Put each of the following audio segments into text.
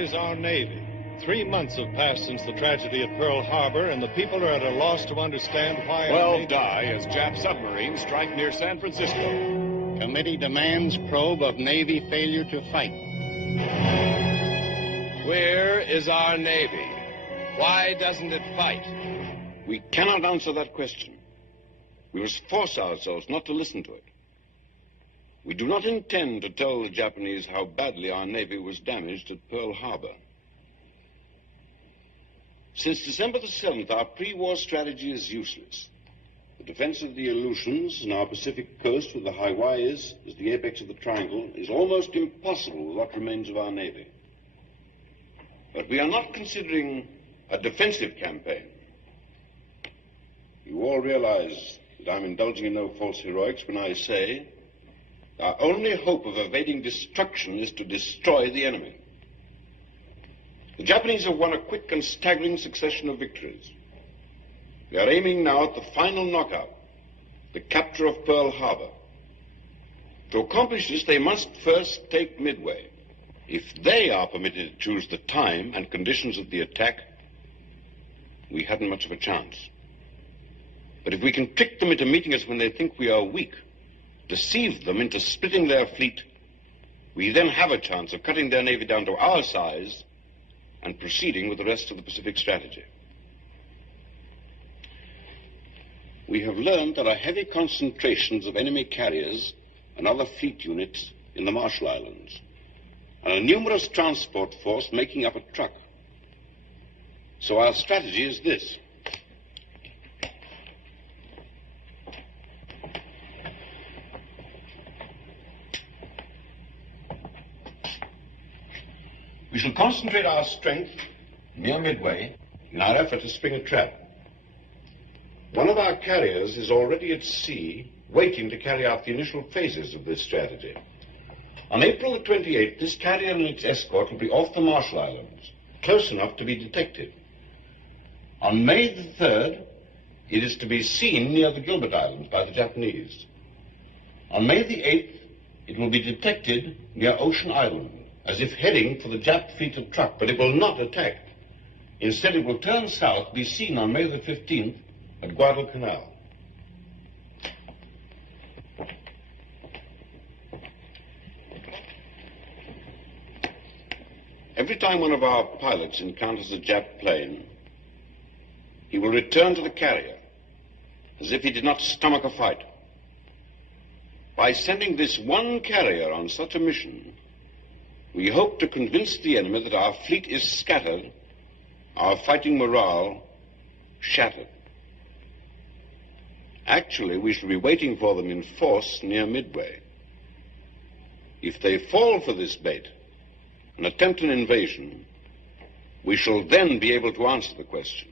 is our Navy? 3 months have passed since the tragedy at Pearl Harbor, and the people are at a loss to understand why... 12 die as Jap submarines strike near San Francisco. Committee demands probe of Navy failure to fight. Where is our Navy? Why doesn't it fight? We cannot answer that question. We must force ourselves not to listen to it. We do not intend to tell the Japanese how badly our Navy was damaged at Pearl Harbor. Since December the 7th, our pre-war strategy is useless. The defense of the Aleutians and our Pacific coast with the Hawaiis as the apex of the triangle is almost impossible with what remains of our Navy. But we are not considering a defensive campaign. You all realize that I'm indulging in no false heroics when I say our only hope of evading destruction is to destroy the enemy. The Japanese have won a quick and staggering succession of victories. We are aiming now at the final knockout, the capture of Pearl Harbor. To accomplish this, they must first take Midway. If they are permitted to choose the time and conditions of the attack, we haven't much of a chance. But if we can trick them into meeting us when they think we are weak, deceive them into splitting their fleet, we then have a chance of cutting their navy down to our size and proceeding with the rest of the Pacific strategy. We have learned there are heavy concentrations of enemy carriers and other fleet units in the Marshall Islands, and a numerous transport force making up a truck. So our strategy is this. We shall concentrate our strength near Midway in our effort to spring a trap. One of our carriers is already at sea, waiting to carry out the initial phases of this strategy. On April the 28th, this carrier and its escort will be off the Marshall Islands, close enough to be detected. On May the 3rd, it is to be seen near the Gilbert Islands by the Japanese. On May the 8th, it will be detected near Ocean Island, as if heading for the Jap fleet of truck, but it will not attack. Instead, it will turn south, be seen on May the 15th at Guadalcanal. Every time one of our pilots encounters a Jap plane, he will return to the carrier as if he did not stomach a fight. By sending this one carrier on such a mission, we hope to convince the enemy that our fleet is scattered, our fighting morale shattered. Actually, we shall be waiting for them in force near Midway. If they fall for this bait and attempt an invasion, we shall then be able to answer the question,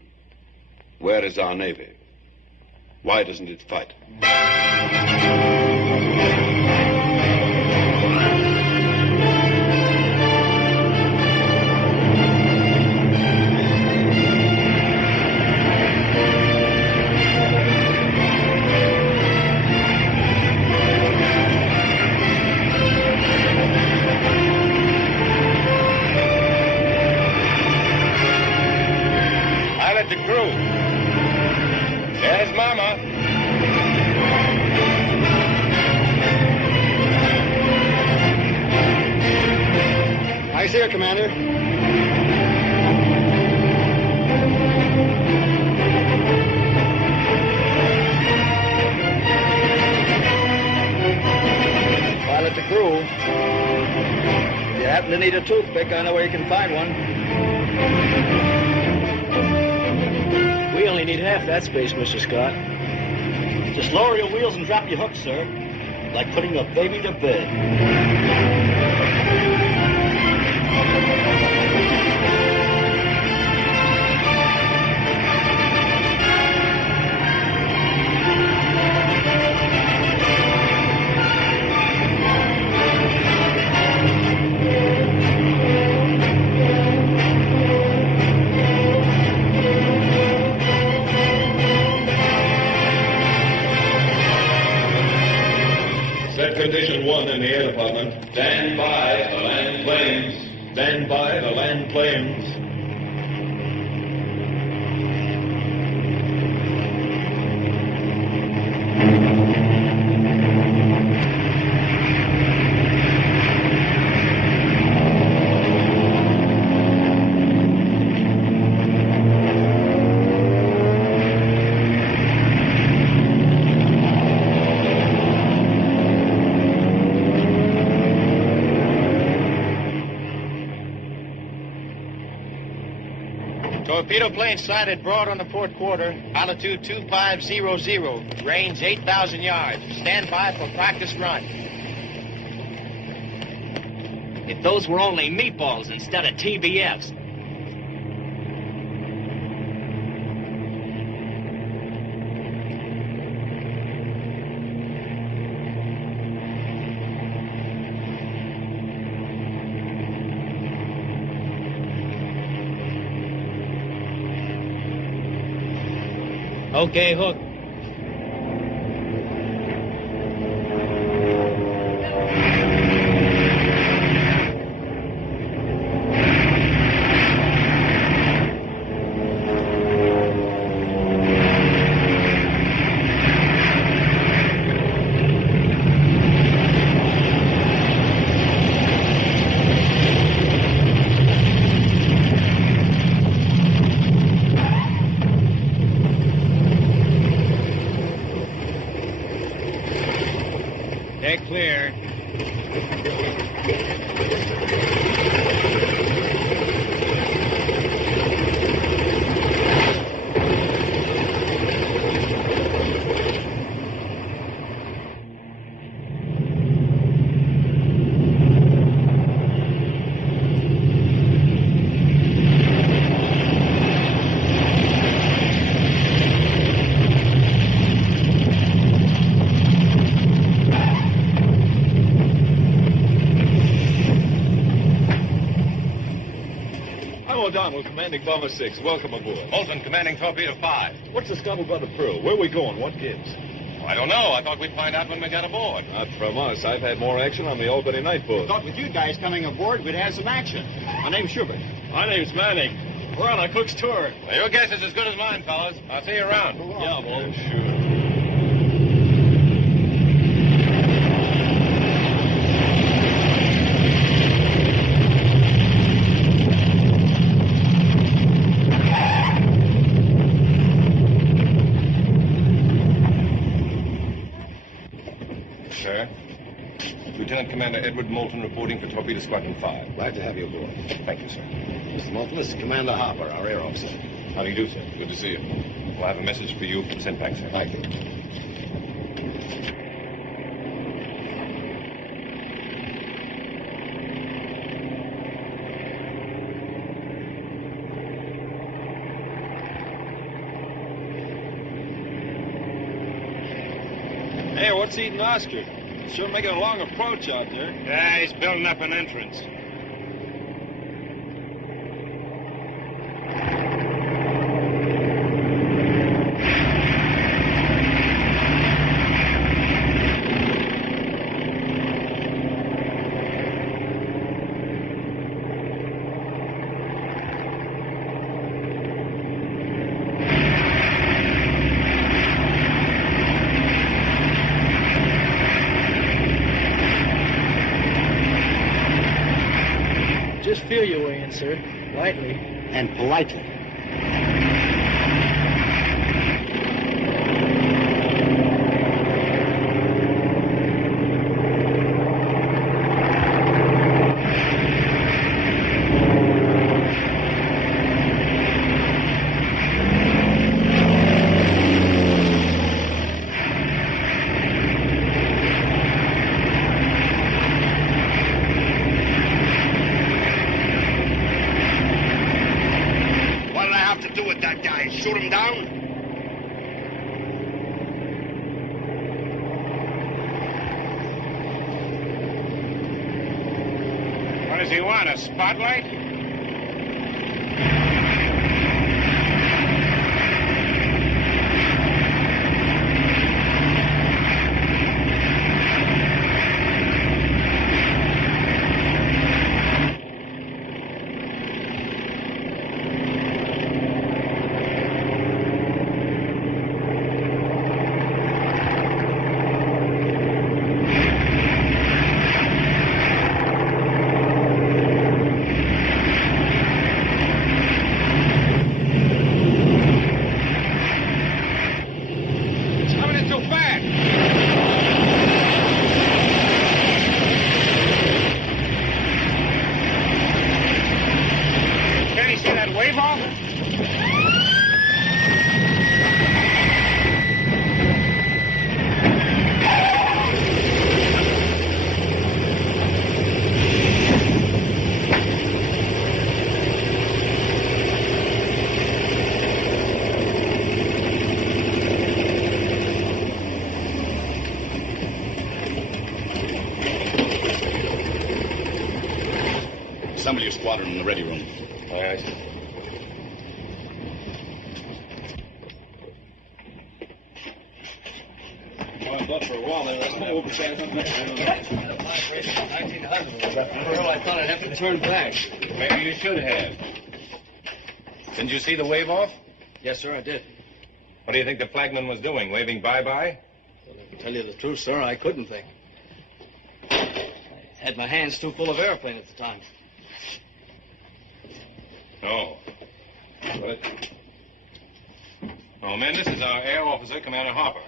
where is our Navy? Why doesn't it fight? Pilot to crew. There's Mama. Eyes here, Commander. Pilot to crew. If you happen to need a toothpick, I know where you can find one. We only need half that space, Mr. Scott. Just lower your wheels and drop your hooks, sir. Like putting a baby to bed. Set condition 1 in the air department. Stand by for land planes. Stand by to land planes. Torpedo plane sighted broad on the port quarter, altitude 2500, range 8,000 yards. Stand by for practice run. If those were only meatballs instead of TBFs. Okay, hook. They're clear. O'Donnell, commanding Bomber 6. Welcome aboard. Bolton, commanding Torpedo 5. What's the scuttlebutt of Pearl? Where are we going? What gives? I don't know. I thought we'd find out when we got aboard. Not from us. I've had more action on the Albany night boat. Thought with you guys coming aboard, we'd have some action. My name's Schubert. My name's Manning. We're on a cook's tour. Well, your guess is as good as mine, fellas. I'll see you around. Yeah, well, sure. Sir. Lieutenant Commander Edward Moulton reporting for Torpedo Squadron 5. Glad to have you aboard. Thank you, sir. Mr. Moulton, this is Commander Harper, our air officer. How do you do, sir? Good to see you. We'll have a message for you sent back, sir. Thank you. Hey, what's eating Oscar? Sure making a long approach out there. Yeah, he's building up an entrance. Just feel your way in, sir. Lightly. And politely. Shoot him down? What does he want, a spotlight? see that wave off? Assemble your squadron in the ready room. Aye, aye, sir. For a while there, wasn't oversized on that. I thought I'd have to turn back. Maybe you should have. Didn't you see the wave off? Yes, sir, I did. What do you think the flagman was doing? Waving bye-bye? Well, to tell you the truth, sir, I couldn't think. I had my hands too full of airplane at the time. Oh. What? Oh, men, this is our air officer, Commander Harper.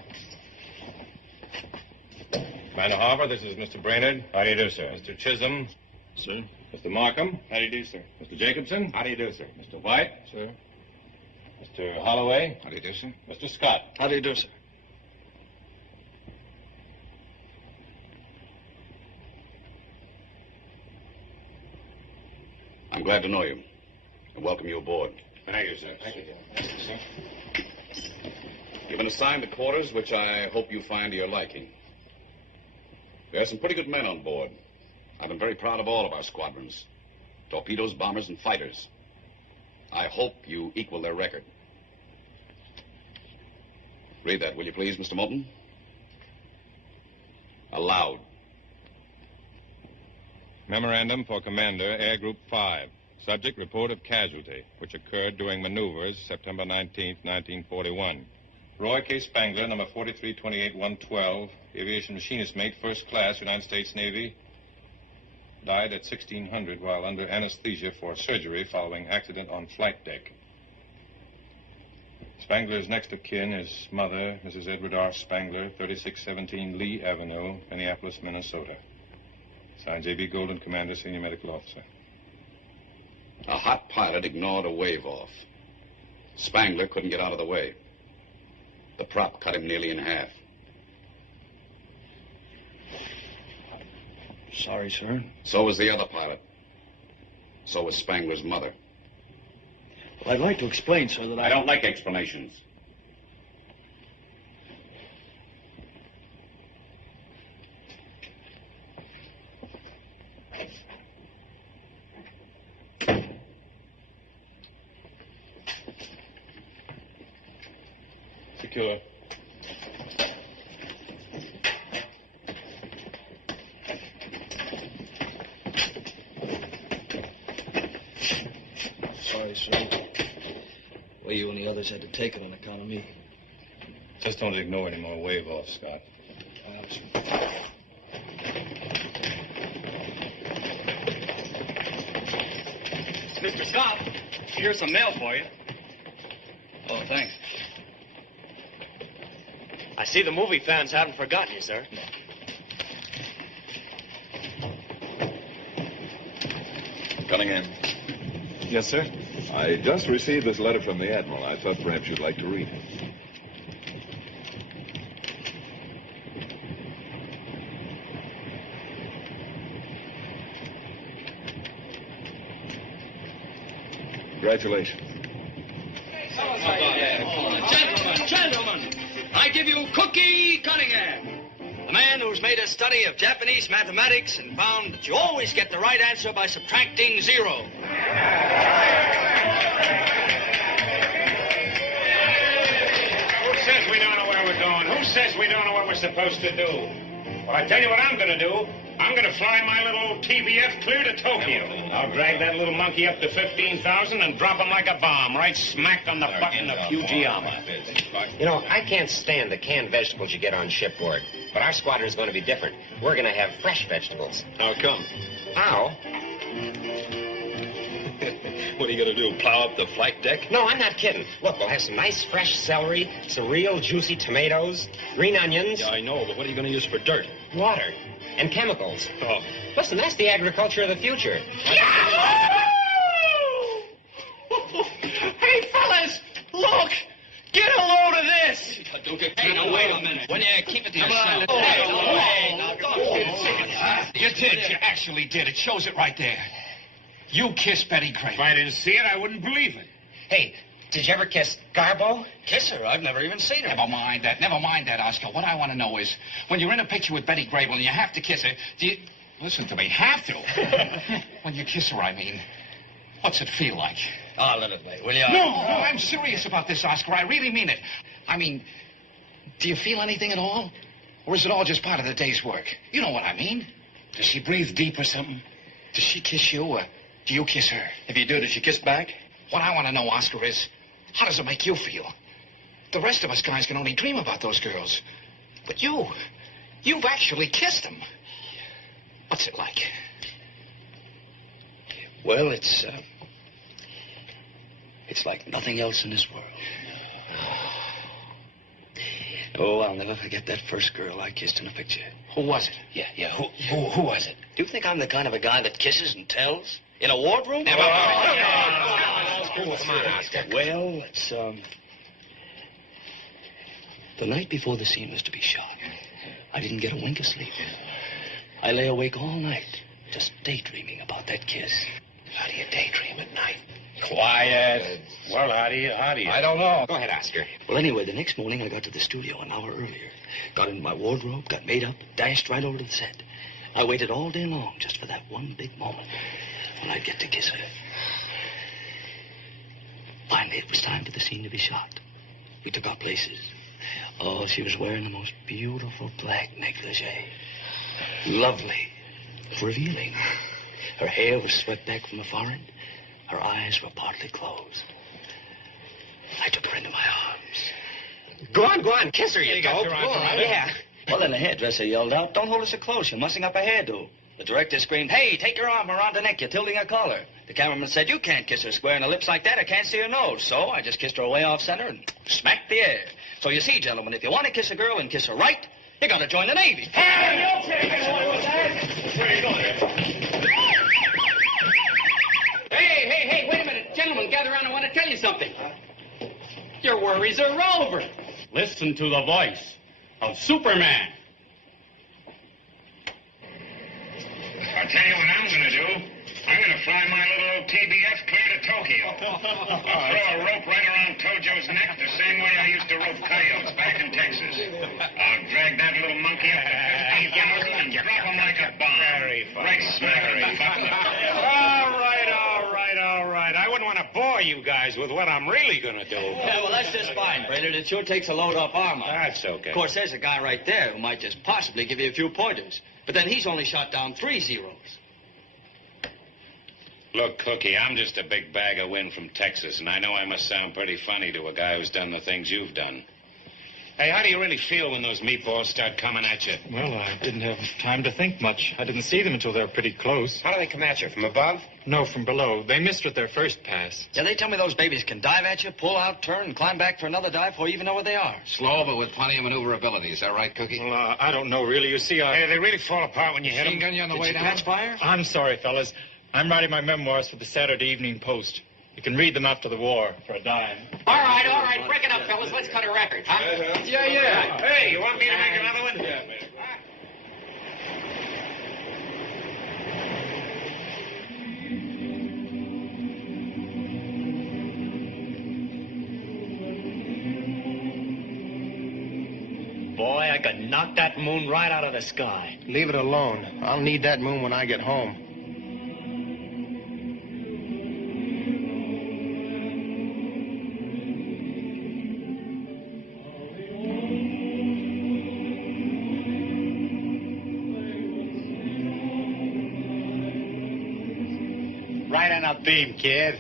Commander Harper, this is Mr. Brainerd. How do you do, sir? Mr. Chisholm. Sir? Mr. Markham. How do you do, sir? Mr. Jacobson. How do you do, sir? Mr. White. Sir? Mr. Holloway. How do you do, sir? Mr. Scott. How do you do, sir? I'm glad to know you. And welcome you aboard. Thank you, sir. Thank you, sir. You've been assigned to quarters which I hope you find to your liking. There are some pretty good men on board. I've been very proud of all of our squadrons. Torpedoes, bombers, and fighters. I hope you equal their record. Read that, will you please, Mr. Moulton? Aloud. Memorandum for Commander, Air Group 5. Subject, report of casualty, which occurred during maneuvers September 19th, 1941. Roy K. Spangler, number 4328-112, aviation machinist mate, first class, United States Navy, died at 1600 while under anesthesia for surgery following accident on flight deck. Spangler's next of kin is mother, Mrs. Edward R. Spangler, 3617 Lee Avenue, Minneapolis, Minnesota. Signed, J.B. Golden, Commander, Senior Medical Officer. A hot pilot ignored a wave off. Spangler couldn't get out of the way. The prop cut him nearly in half. Sorry, sir. So was the other pilot. So was Spangler's mother. Well, I'd like to explain, sir, that I don't like explanations. Secure. Sorry, sir. Well, you and the others had to take it on account of me. Just don't ignore any more wave off, Scott. Mr. Scott, here's some mail for you. Oh, thanks. I see the movie fans haven't forgotten you, sir. Cunningham. Yes, sir? I just received this letter from the Admiral. I thought perhaps you'd like to read it. Congratulations. Gentlemen, I give you Cookie Cunningham, a man who's made a study of Japanese mathematics and found that you always get the right answer by subtracting 0. Who says we don't know where we're going? Who says we don't know what we're supposed to do? Well, I tell you what I'm going to do. I'm going to fly my little TBF clear to Tokyo. I'll drag that little monkey up to 15,000 and drop him like a bomb right smack on the button of Fujiyama. You know, I can't stand the canned vegetables you get on shipboard. But our squadron's going to be different. We're going to have fresh vegetables. How come? How? What are you going to do, plow up the flight deck? No, I'm not kidding. Look, we'll have some nice fresh celery, some real juicy tomatoes, green onions. Yeah, I know, but what are you going to use for dirt? Water. And chemicals. Oh. Listen, that's the agriculture of the future. Hey, now, wait a minute. When you keep it to yourself. You did. You actually did. It shows it right there. You kissed Betty Gray. If I didn't see it, I wouldn't believe it. Hey, did you ever kiss Garbo? Kiss her? I've never even seen her. Never mind that, Oscar. What I want to know is, when you're in a picture with Betty Grable and you have to kiss her, do you... Listen to me, have to. When you kiss her, I mean, what's it feel like? Oh, let it lay, will you? No, I'm serious about this, Oscar. I really mean it. I mean, do you feel anything at all? Or is it all just part of the day's work? You know what I mean. Does she breathe deep or something? Does she kiss you, or do you kiss her? If you do, does she kiss back? What I want to know, Oscar, is how does it make you feel? The rest of us guys can only dream about those girls. But you've actually kissed them. What's it like? Well, it's like nothing else in this world. Oh, I'll never forget that first girl I kissed in a picture. Who was it? Yeah. Who was it? Do you think I'm the kind of a guy that kisses and tells? In a wardroom? Never mind. Come on, Oscar. Well, it's, the night before the scene was to be shot, I didn't get a wink of sleep. I lay awake all night, just daydreaming about that kiss. How do you daydream at night? Quiet. Well, how do you? I don't know. Go ahead, Oscar. Well, anyway, the next morning I got to the studio an hour earlier. Got into my wardrobe, got made up, dashed right over to the set. I waited all day long just for that one big moment when I'd get to kiss her. Finally, it was time for the scene to be shot. We took our places. Oh, she was wearing the most beautiful black negligee. Lovely. Revealing. Her hair was swept back from the forehead. Her eyes were partly closed. I took her into my arms. Go on, kiss her, you dope. Go on, yeah. Well, then the hairdresser yelled out, "Don't hold her so close. You're mussing up her hairdo." The director screamed, "Hey, take your arm around her neck. You're tilting her collar." The cameraman said, "You can't kiss her square in the lips like that. I can't see her nose." So I just kissed her way off center and smacked the air. So you see, gentlemen, if you want to kiss a girl and kiss her right, you got to join the Navy. Hey, wait a minute. Gentlemen, gather around. I want to tell you something. Your worries are over. Listen to the voice of Superman. I'll tell you what I'm going to do. I'm going to fly my little TBF clear to Tokyo. I'll throw a rope right around Tojo's neck the same way I used to rope coyotes back in Texas. I'll drag that little monkey up to 15,000 and drop him like a bomb. Very funny. Right smack in the butt. All right. I wouldn't want to bore you guys with what I'm really going to do. Yeah, well, that's just fine, Brainerd. It sure takes a load off armor. That's okay. Of course, there's a guy right there who might just possibly give you a few pointers. But then he's only shot down 3 zeros. Look, Cookie, I'm just a big bag of wind from Texas, and I know I must sound pretty funny to a guy who's done the things you've done. Hey, how do you really feel when those meatballs start coming at you? Well, I didn't have time to think much. I didn't see them until they were pretty close. How do they come at you? From above? No, from below. They missed with their first pass. Yeah, they tell me those babies can dive at you, pull out, turn, and climb back for another dive before you even know where they are. Slow, but with plenty of maneuverability. Is that right, Cookie? Well, I don't know, really. You see, Hey, they really fall apart when you hit them. Machine gun you on the way down? Catch fire? I'm sorry, fellas. I'm writing my memoirs for the Saturday Evening Post. You can read them after the war for a dime. All right. Break it up, fellas. Let's cut a record, huh? Yeah. Hey, you want me to make another one? Yeah, man. Boy, I could knock that moon right out of the sky. Leave it alone. I'll need that moon when I get home. Right on a beam, kid.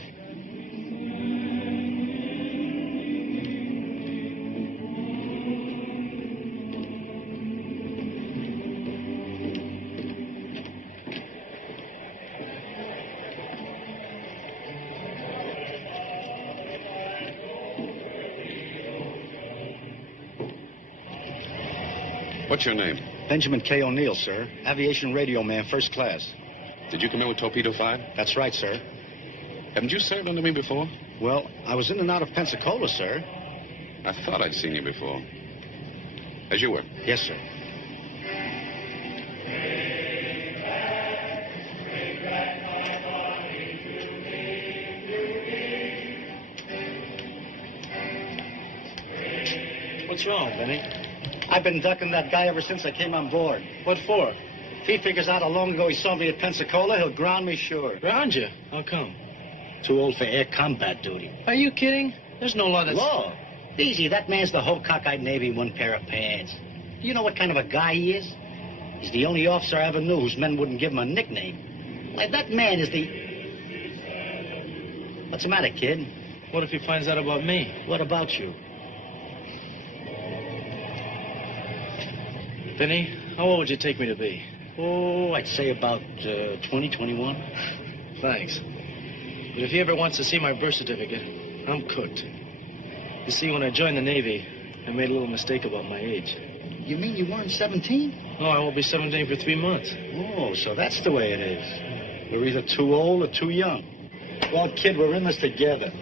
What's your name? Benjamin K. O'Neill, sir. Aviation radio man, first class. Did you come in with Torpedo 5? That's right, sir. Haven't you served under me before? Well, I was in and out of Pensacola, sir. I thought I'd seen you before. As you were. Yes, sir. What's wrong, Benny? I've been ducking that guy ever since I came on board. What for? If he figures out how long ago he saw me at Pensacola, he'll ground me sure. Ground you? How come? Too old for air combat duty. Are you kidding? There's no law that's... Law? Easy, that man's the whole cockeyed Navy in one pair of pants. You know what kind of a guy he is? He's the only officer I ever knew whose men wouldn't give him a nickname. Like, that man is the... What's the matter, kid? What if he finds out about me? What about you? Benny, how old would you take me to be? Oh, I'd say about 20, 21. Thanks. But if he ever wants to see my birth certificate, I'm cooked. You see, when I joined the Navy, I made a little mistake about my age. You mean you weren't 17? No, I won't be 17 for 3 months. Oh, so that's the way it is. We're either too old or too young. Well, kid, we're in this together.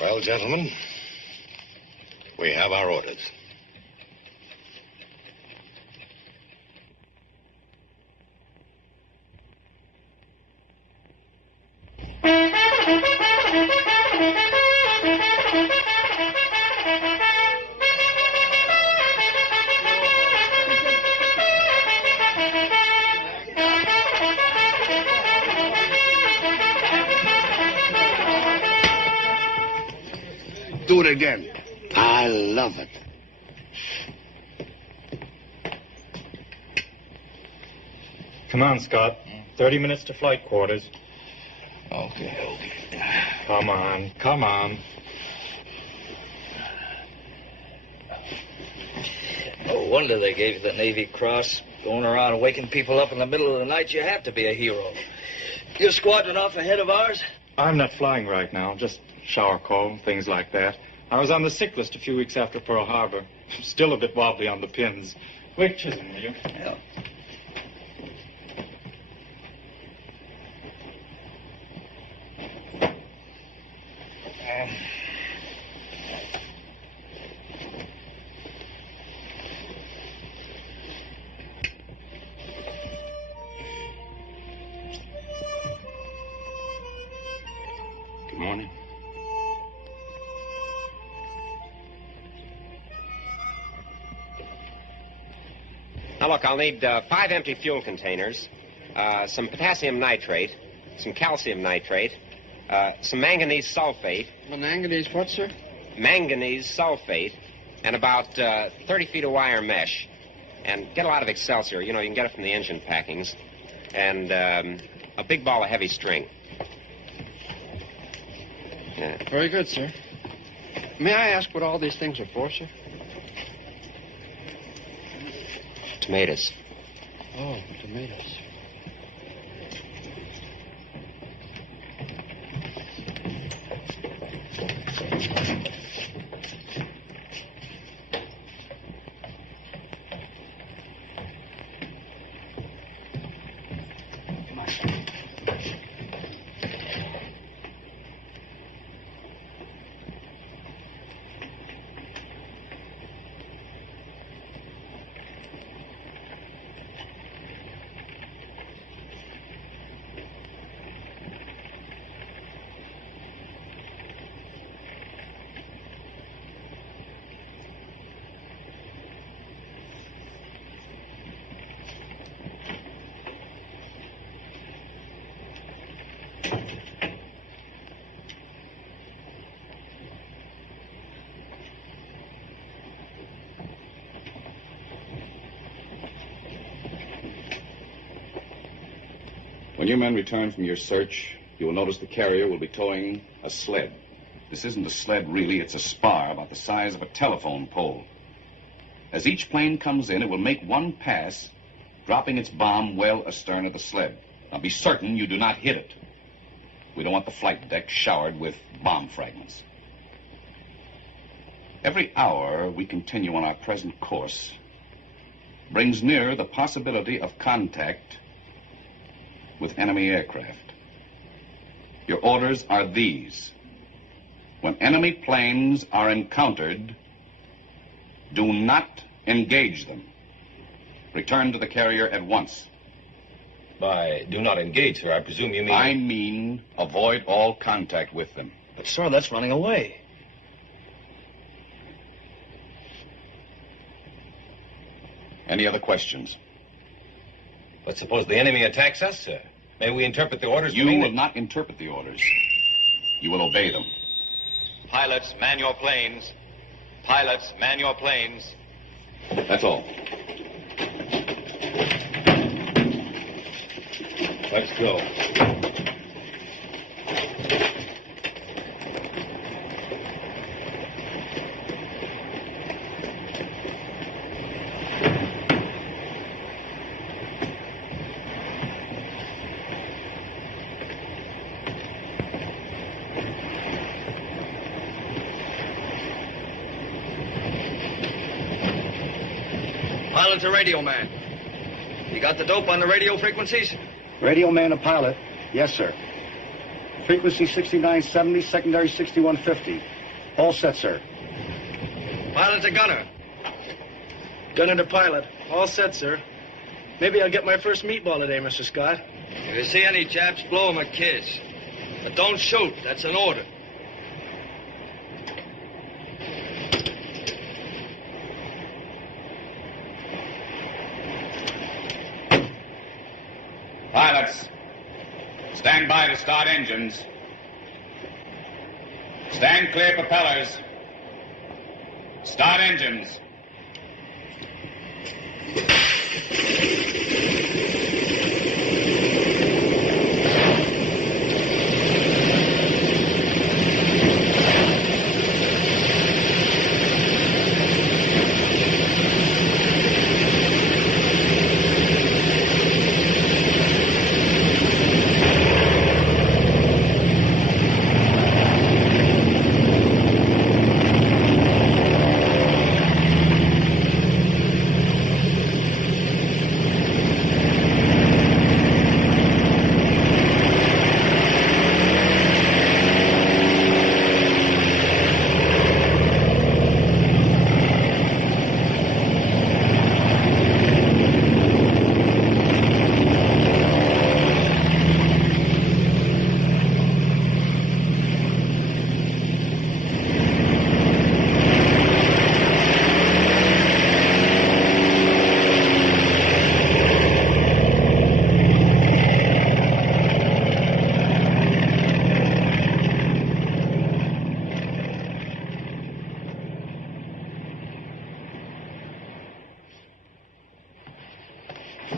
Well, gentlemen, we have our orders. Do it again. I love it. Come on, Scott. 30 minutes to flight quarters. Okay. Come on. No wonder they gave you the Navy Cross. Going around and waking people up in the middle of the night, you have to be a hero. Your squadron off ahead of ours? I'm not flying right now, just shower call, things like that. I was on the sick list a few weeks after Pearl Harbor. Still a bit wobbly on the pins. Wait, Chisholm, will you? Yeah. Good morning. Now, look, I'll need 5 empty fuel containers, some potassium nitrate, some calcium nitrate, some manganese sulfate. Manganese what, sir? Manganese sulfate, and about 30 feet of wire mesh. And get a lot of Excelsior. You know, you can get it from the engine packings. And a big ball of heavy string. Yeah. Very good, sir. May I ask what all these things are for, sir? Tomatoes. Oh, tomatoes. When your men return from your search, you will notice the carrier will be towing a sled. This isn't a sled, really. It's a spar about the size of a telephone pole. As each plane comes in, it will make one pass, dropping its bomb well astern of the sled. Now, be certain you do not hit it. We don't want the flight deck showered with bomb fragments. Every hour we continue on our present course brings nearer the possibility of contact with enemy aircraft. Your orders are these. When enemy planes are encountered, do not engage them. Return to the carrier at once. By do not engage, sir, I presume you mean... I mean avoid all contact with them. But, sir, that's running away. Any other questions? But suppose the enemy attacks us, sir. May we interpret the orders? You will not interpret the orders. You will obey them. Pilots, man your planes. Pilots, man your planes. That's all. Let's go. Pilot's a radio man. You got the dope on the radio frequencies? Radio man and pilot. Yes, sir. Frequency 6970, secondary 6150. All set, sir. Pilot's a gunner. Gunner to pilot. All set, sir. Maybe I'll get my first meatball today, Mr. Scott. If you see any chaps, blow them a kiss. But don't shoot. That's an order. Pilots, stand by to start engines. Stand clear propellers. Start engines.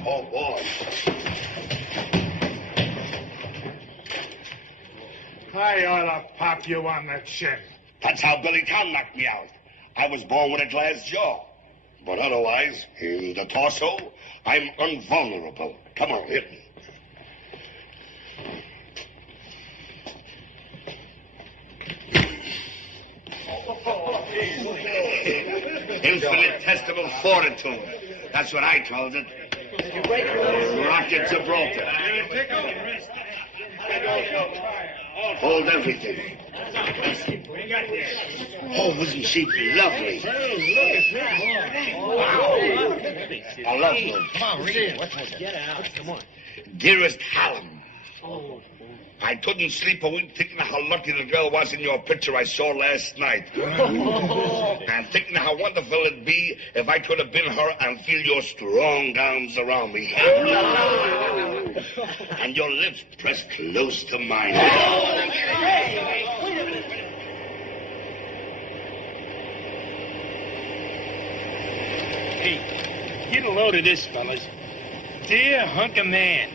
Oh, boy. I ought to pop you on the chin. That's how Billy Tom knocked me out. I was born with a glass jaw. But otherwise, in the torso, I'm invulnerable. Come on, hit me. Infinitesimal fortitude. That's what I called it. Rocket Gibraltar. Hold everything. Oh, wasn't she lovely? I love her. Come on, read it. What was it? Get out. Come on. Dearest Hallam. I couldn't sleep a week thinking how lucky the girl was in your picture I saw last night. And thinking how wonderful it'd be if I could have been her and feel your strong arms around me. And your lips pressed close to mine. Hey, get a load of this, fellas. Dear hunk of man.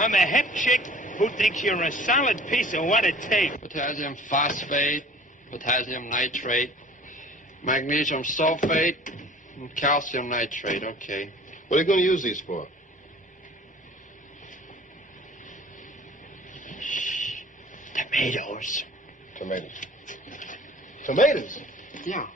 I'm a hep chick who thinks you're a solid piece of what it takes. Potassium phosphate, potassium nitrate, magnesium sulfate, and calcium nitrate. Okay. What are you going to use these for? Tomatoes. Tomatoes. Tomatoes? Yeah.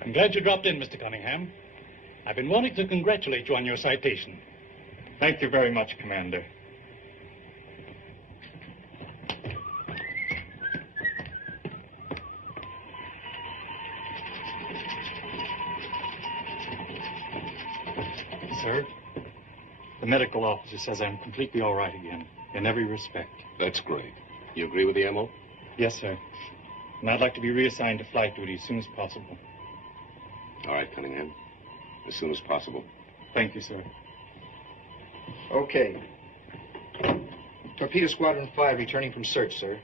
I'm glad you dropped in, Mr. Cunningham. I've been wanting to congratulate you on your citation. Thank you very much, Commander. Sir, the medical officer says I'm completely all right again, in every respect. That's great. You agree with the MO? Yes, sir. And I'd like to be reassigned to flight duty as soon as possible. All right, Cunningham. As soon as possible. Thank you, sir. Okay. Torpedo Squadron 5 returning from search, sir.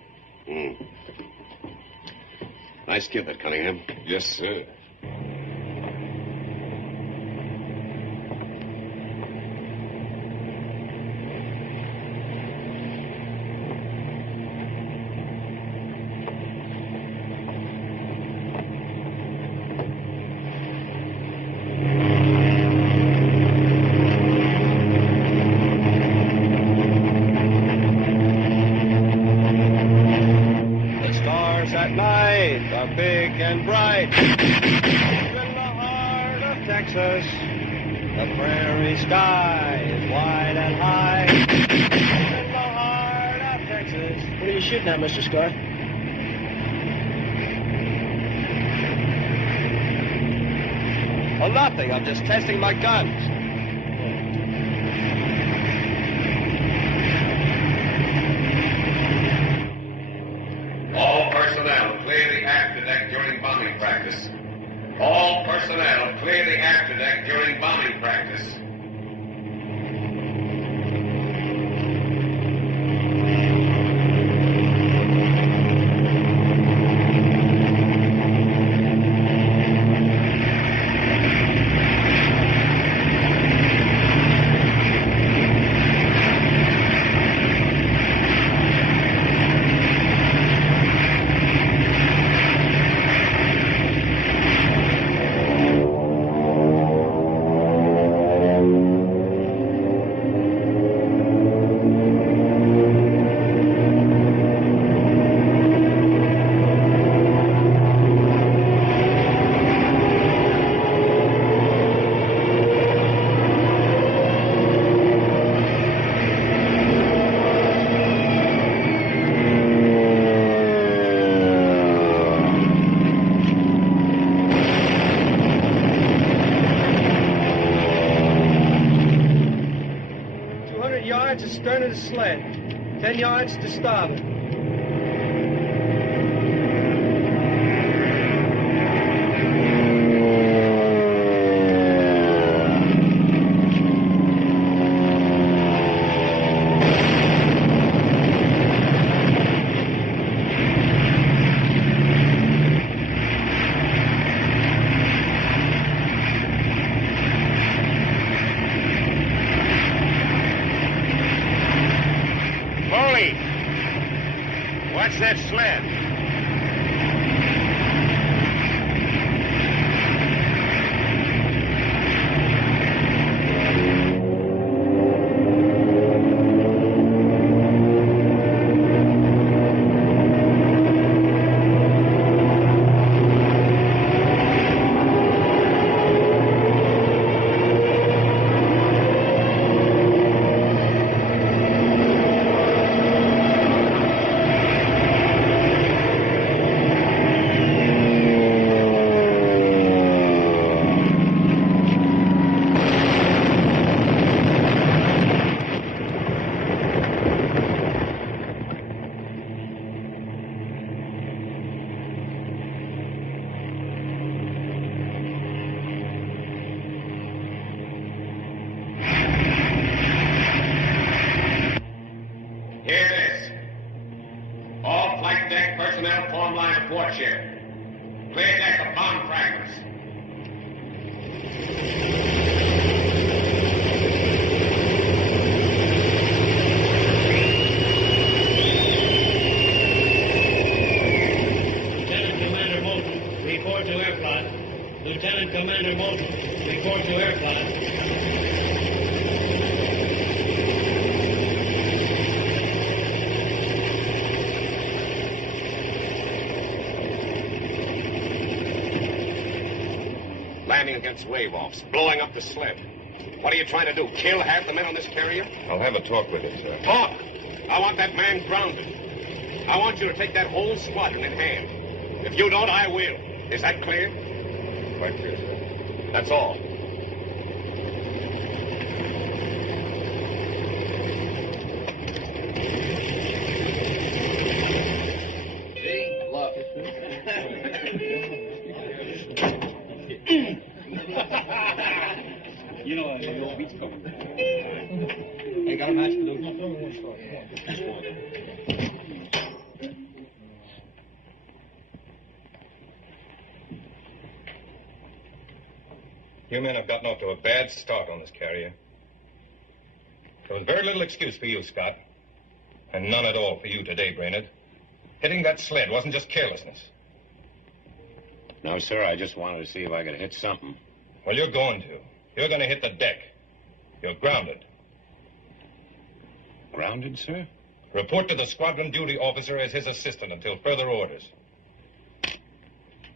Nice kid, that Cunningham. Yes, sir. Now, Mr. Scott. Oh, nothing. I'm just testing my guns. All personnel clear the after deck during bombing practice. All personnel clear the after deck during bombing practice. yards astern of the sled. 10 yards to starboard. What's that sled? Against wave-offs, blowing up the sled. What are you trying to do? Kill half the men on this carrier? I'll have a talk with him, sir. Talk! I want that man grounded. I want you to take that whole squadron in hand. If you don't, I will. Is that clear? Quite clear, sir. That's all. You know, the old beat's coming. Ain't got a match to lose. You men have gotten off to a bad start on this carrier. There was very little excuse for you, Scott. And none at all for you today, Brainerd. Hitting that sled wasn't just carelessness. No, sir, I just wanted to see if I could hit something. Well, you're going to. You're going to hit the deck. You're grounded. Grounded, sir? Report to the squadron duty officer as his assistant until further orders.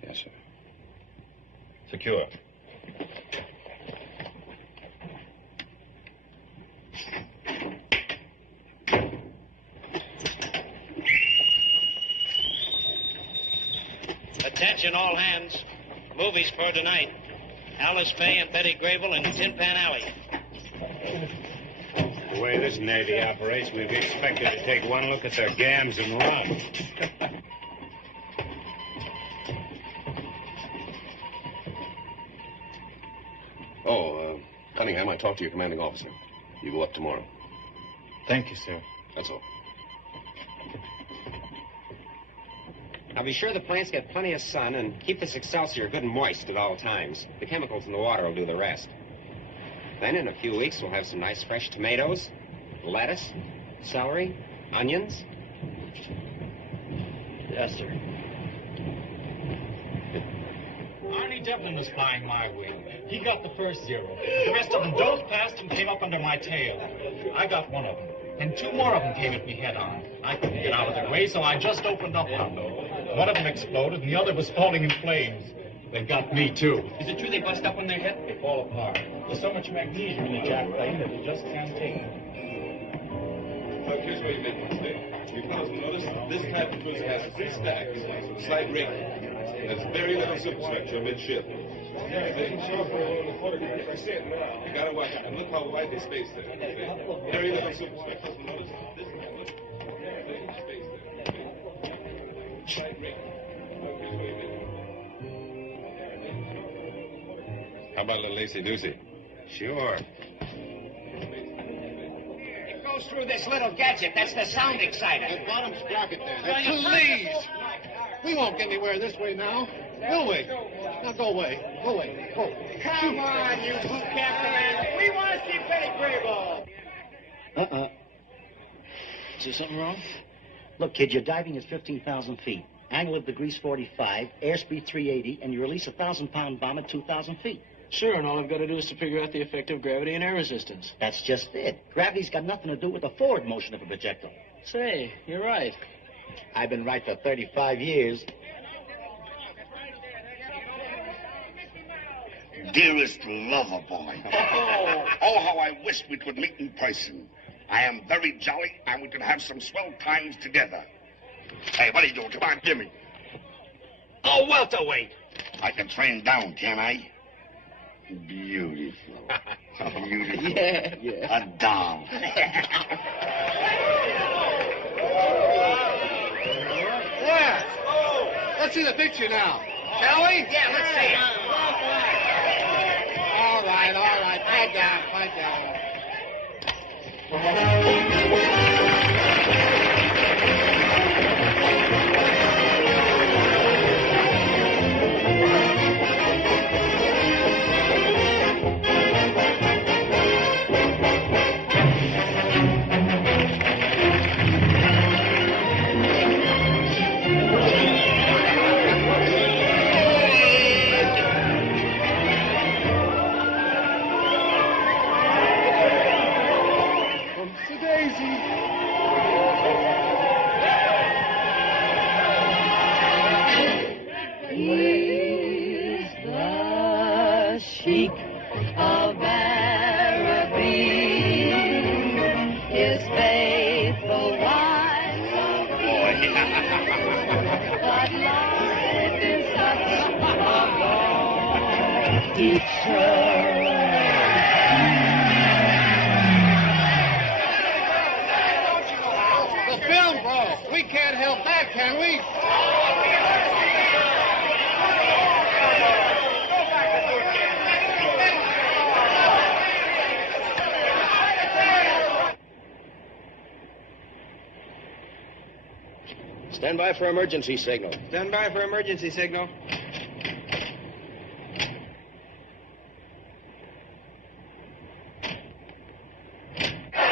Yes, sir. Secure. Attention, all hands. Movies for tonight. Alice Faye and Betty Grable in Tin Pan Alley. The way this Navy operates, we've expected to take one look at their gams and run. Cunningham, I talked to your commanding officer. You go up tomorrow. Thank you, sir. That's all. Now be sure the plants get plenty of sun and keep this Excelsior good and moist at all times. The chemicals in the water will do the rest. Then in a few weeks we'll have some nice fresh tomatoes, lettuce, celery, onions. Yes, sir. Arnie Devlin was flying my wing. He got the first 0. The rest of them dove past and came up under my tail. I got one of them. And 2 more of them came at me head on. I couldn't get out of their way, so I just opened up on them. One of them exploded, and the other was falling in flames. They got me, too. Is it true they bust up on their head? They fall apart. There's so much magnesium in the Jap plane that you just can't take it. Here's what you did mistake. You fellas notice this type of cruiser has 3 stacks, slight rig. There's very little superstructure midship. You gotta watch it. And look how white his face is. Very little superspectral. How about a little lacy-doocy? Sure. It goes through this little gadget. That's the sound exciter. That bottom sprocket there. Please! We won't get anywhere this way now, will we? Now go away. Go away. Go. Come on, you boot captain. We want to see pedigree ball. Is there something wrong? Look, kid, you're diving at 15,000 feet. Angle of degrees 45, airspeed 380, and you release a 1,000-pound bomb at 2,000 feet. Sure, and all I've got to do is to figure out the effect of gravity and air resistance. That's just it. Gravity's got nothing to do with the forward motion of a projectile. Say, you're right. I've been right for 35 years. Dearest lover boy. Oh, how I wish we could meet in person. I am very jolly, and we could have some swell times together. Hey, what are you doing? Come on, give me. Oh, welterweight. I can train down, can't I? Beautiful. Beautiful. Yeah. A doll. There. Let's see the picture now. Shall we? Yeah, let's see it. All right. Pipe down. He's the Sheik of Araby, his faithful wife. But life is such a long teacher. The film broke. We can't help that, can we? Stand by for emergency signal. Stand by for emergency signal. Well,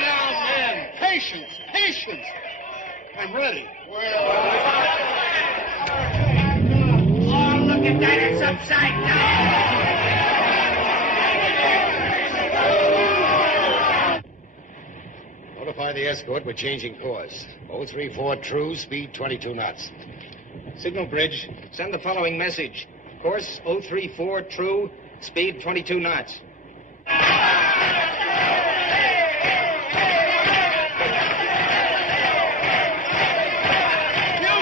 now, men. Patience. I'm ready. Oh, look at that. It's upside down. Notify the escort we're changing course. 034 true, speed 22 knots. Signal bridge. Send the following message. Course 034 true, speed 22 knots. You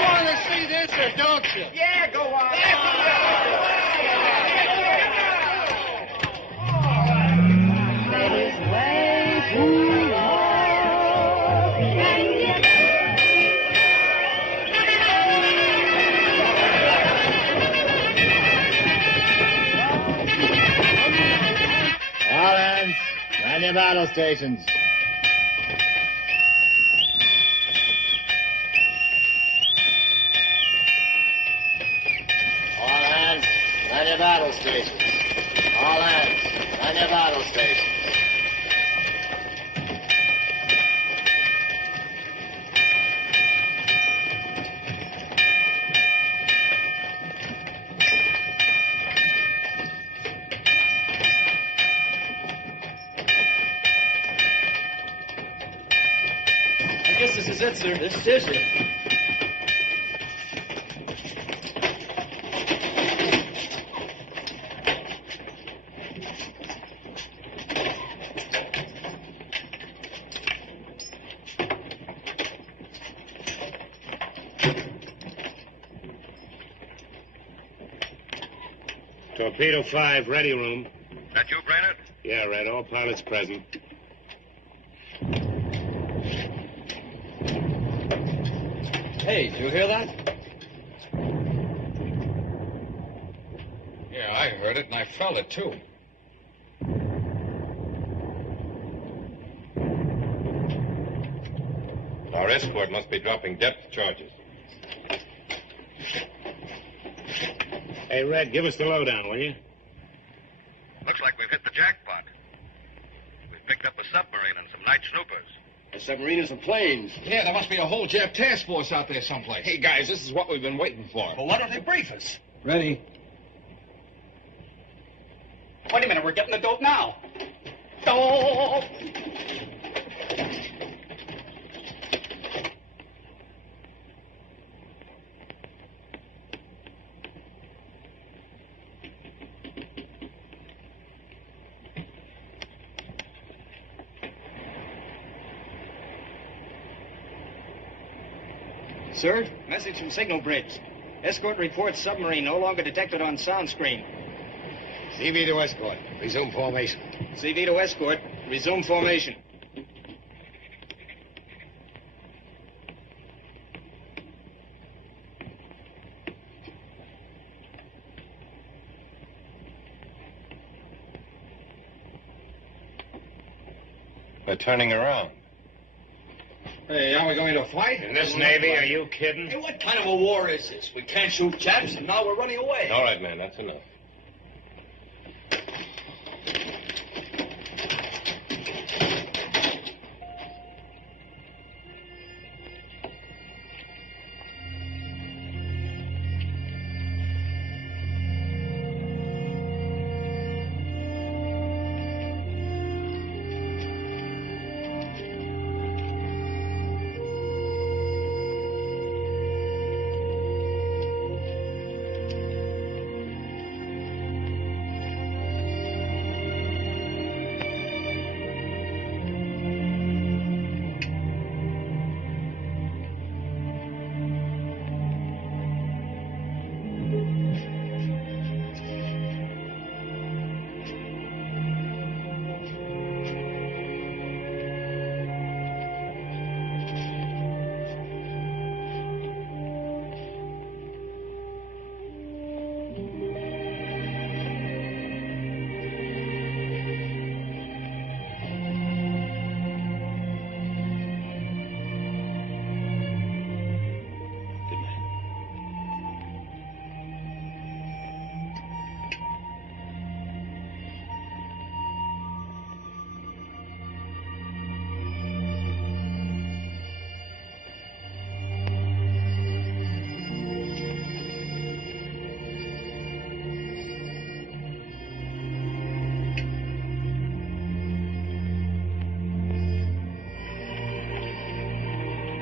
want to see this or don't you? Yeah, go on. Let his way too long and yet All hands, man your battle stations. All hands, man your battle stations. All hands, man your battle stations. I guess this is it, sir. This is it. Torpedo 5, ready room. That you, Brainerd? Yeah, Red. All pilots present. Hey, did you hear that? Yeah, I heard it, and I felt it, too. Our escort must be dropping depth charges. Hey, Red, give us the lowdown, will you? Looks like we've hit the jackpot. We've picked up a submarine and some night snoopers. A submarine and some planes. Yeah, there must be a whole Jap task force out there someplace. Hey, guys, this is what we've been waiting for. Well, why don't they brief us? Ready. Wait a minute, we're getting the dope now. Dope! Sir, message from Signal Bridge. Escort reports submarine no longer detected on sound screen. CV to escort. Resume formation. CV to escort. Resume formation. They're turning around. Hey, are we going to fight? In this Navy, are you kidding? Hey, what kind of a war is this? We can't shoot Japs, and now we're running away. All right, man, that's enough.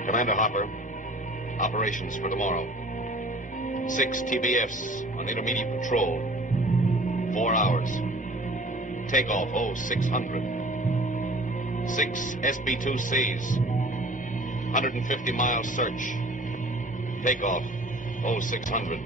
Commander Hopper, operations for tomorrow. 6 TBFs on intermediate patrol. 4 hours. Takeoff 0600. 6 SB-2Cs. 150 mile search. Takeoff 0600.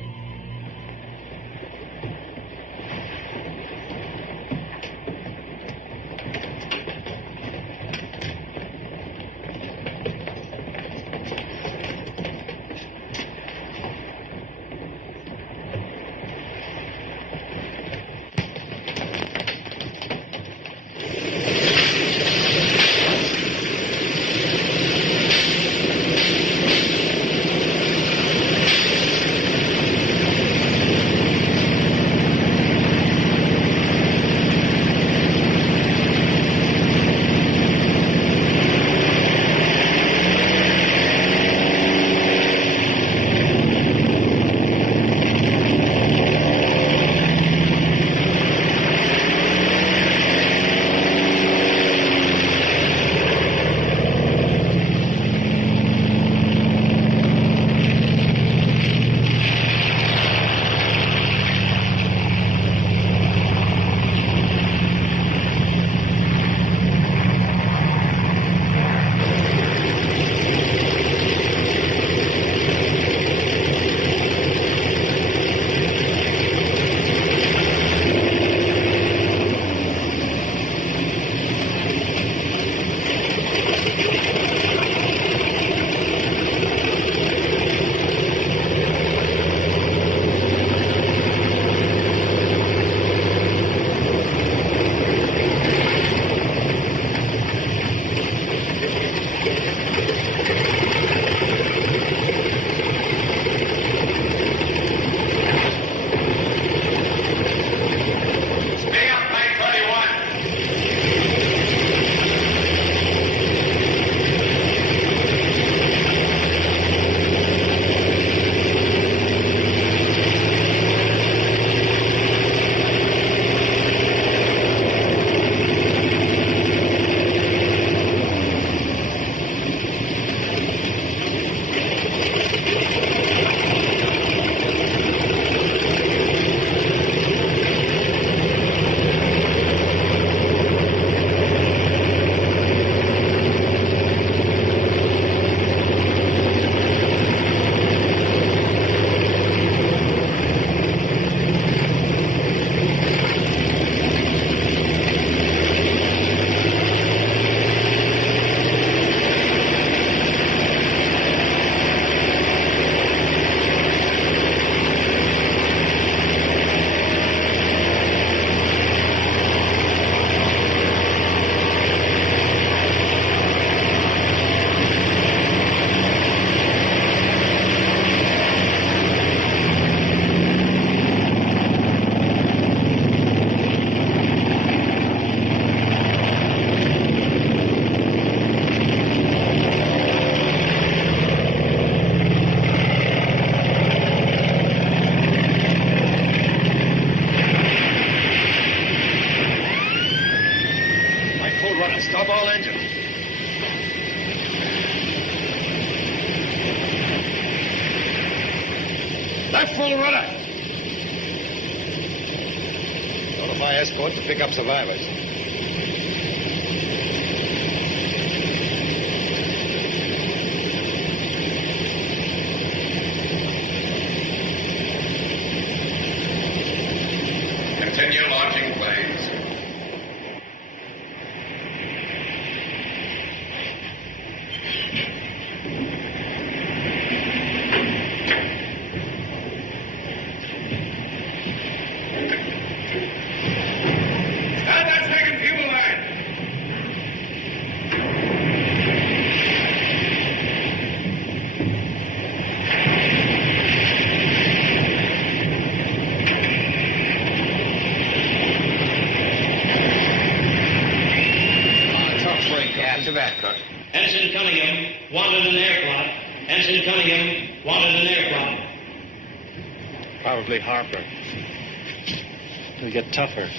full rudder. Stop all engines. Left full rudder. Notify escort to pick up survivors. Continue launching planes. Start that second fuel line. After that, Cook. Ensign Cunningham wanted an aircraft. Ensign Cunningham wanted an aircraft. Probably Harper. He'll get tougher.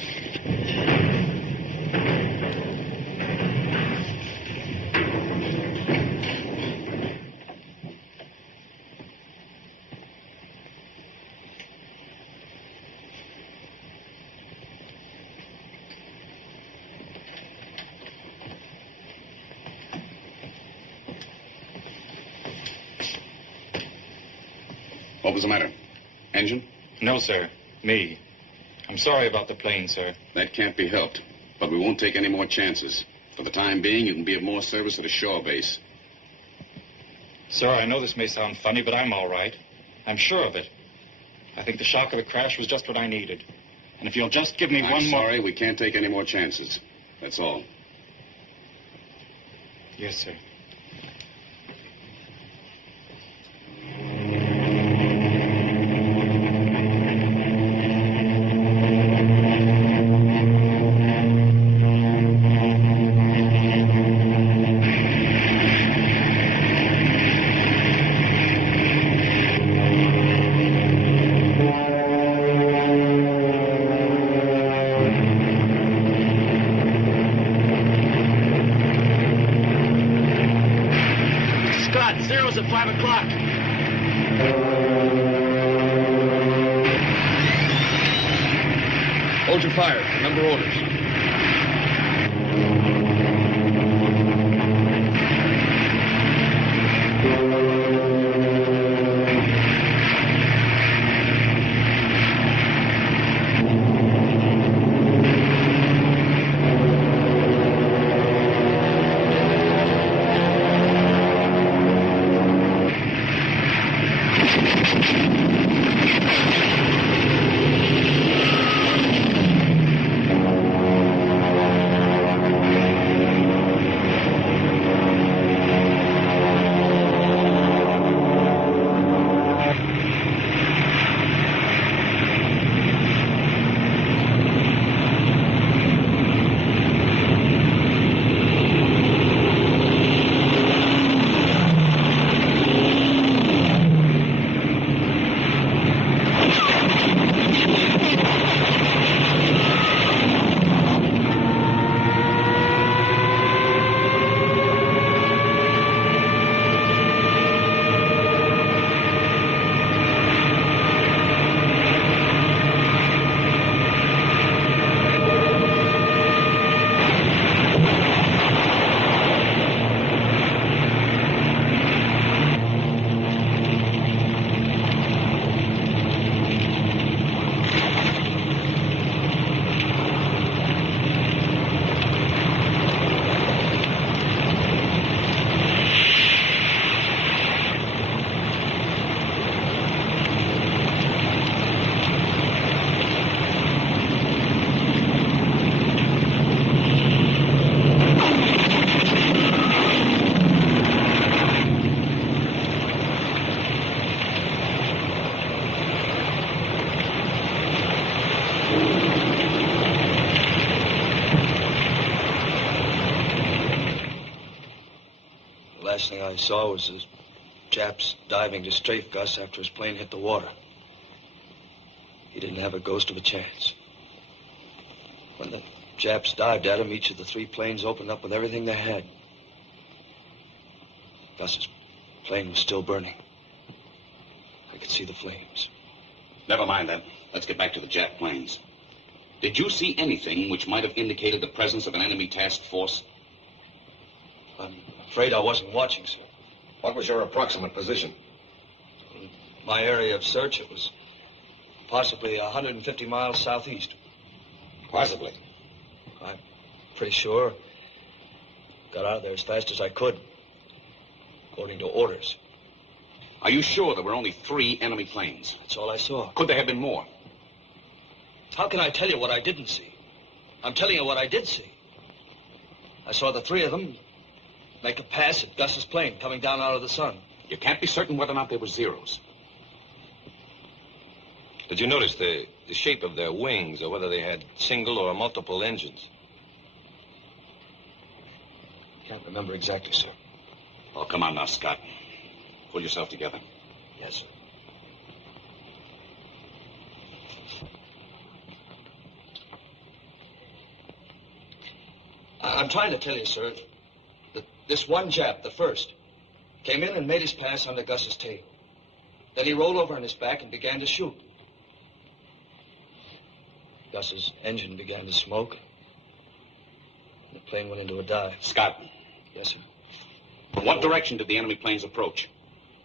What was the matter? Engine? No, sir. Me. I'm sorry about the plane, sir. That can't be helped. But we won't take any more chances. For the time being, you can be of more service at a shore base. Sir, I know this may sound funny, but I'm all right. I'm sure of it. I think the shock of the crash was just what I needed. And if you'll just give me one more... I'm sorry, we can't take any more chances. That's all. Yes, sir. Zero's at 5 o'clock. Hold your fire. Remember orders. Last thing I saw was the Japs diving to strafe Gus after his plane hit the water. He didn't have a ghost of a chance. When the Japs dived at him. Each of the 3 planes opened up with everything they had. Gus's plane was still burning. I could see the flames. Never mind that. Let's get back to the Jap planes. Did you see anything which might have indicated the presence of an enemy task force? I'm afraid I wasn't watching, sir. What was your approximate position? In my area of search, it was possibly 150 miles southeast. Possibly. I'm pretty sure. Got out of there as fast as I could, according to orders. Are you sure there were only 3 enemy planes? That's all I saw. Could there have been more? How can I tell you what I didn't see? I'm telling you what I did see. I saw the 3 of them make a pass at Gus's plane coming down out of the sun. You can't be certain whether or not they were Zeros. Did you notice the shape of their wings, or whether they had single or multiple engines? Can't remember exactly, sir. Oh, come on now, Scott. Pull yourself together. Yes, sir. I'm trying to tell you, sir, that this one Jap, the first, came in and made his pass under Gus's tail. Then he rolled over on his back and began to shoot. Gus's engine began to smoke. And the plane went into a dive. Scott. Yes, sir. From what direction did the enemy planes approach?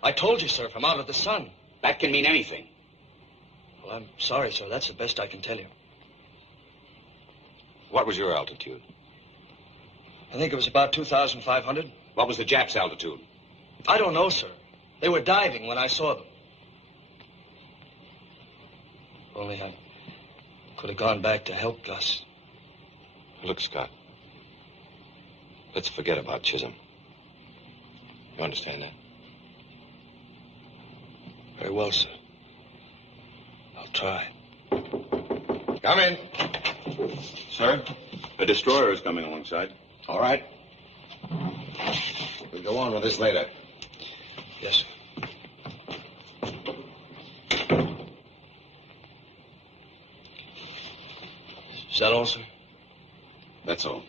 I told you, sir, from out of the sun. That can mean anything. Well, I'm sorry, sir. That's the best I can tell you. What was your altitude? I think it was about 2,500. What was the Japs' altitude? I don't know, sir. They were diving when I saw them. Only I could have gone back to help Gus. Look, Scott. Let's forget about Chisholm. You understand that? Very well, sir. I'll try. Come in. Sir? A destroyer is coming alongside. All right. We'll go on with this later. Yes, sir. Is that all, sir? That's all.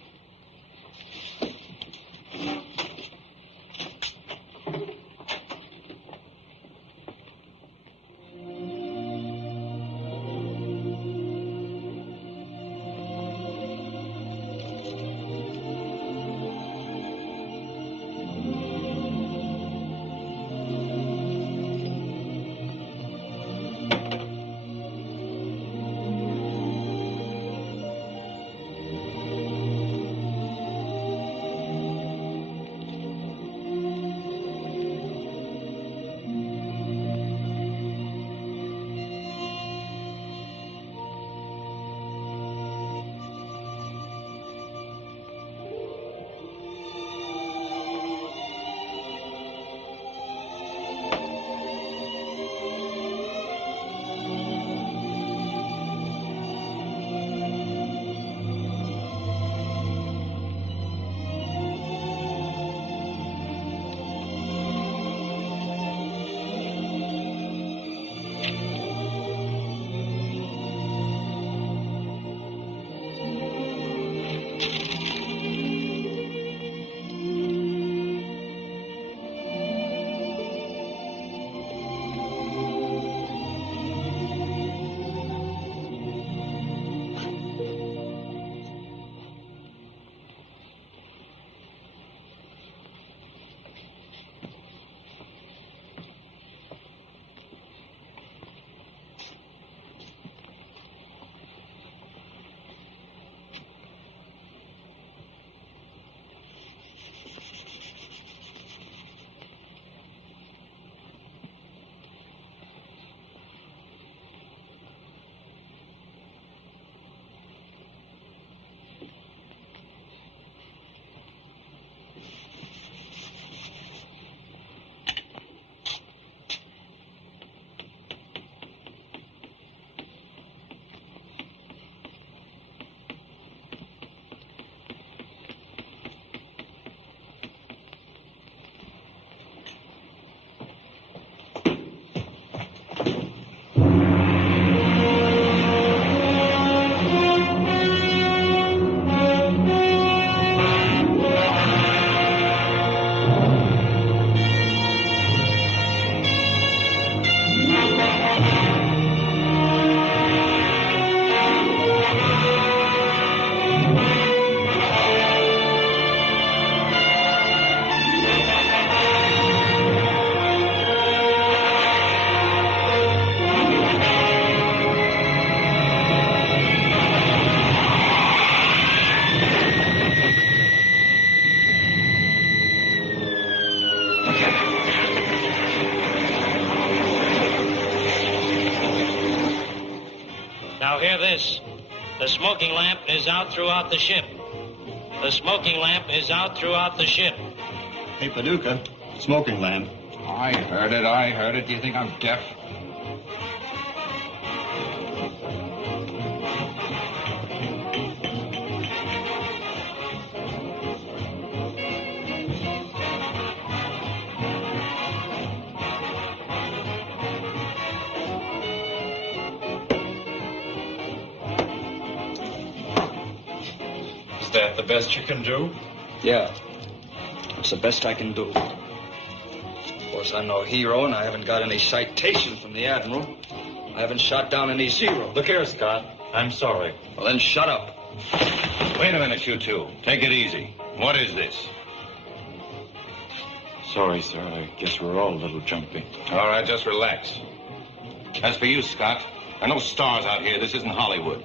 this. The smoking lamp is out throughout the ship. The smoking lamp is out throughout the ship. Hey, Paducah, smoking lamp. I heard it. Do you think I'm deaf? Is that the best you can do? Yeah. It's the best I can do. Of course, I'm no hero, and I haven't got any citation from the Admiral. I haven't shot down any Zeros. Look here, Scott. I'm sorry. Well, then shut up. Wait a minute, you two. Take it easy. What is this? Sorry, sir. I guess we're all a little jumpy. All right, just relax. As for you, Scott, there are no stars out here. This isn't Hollywood.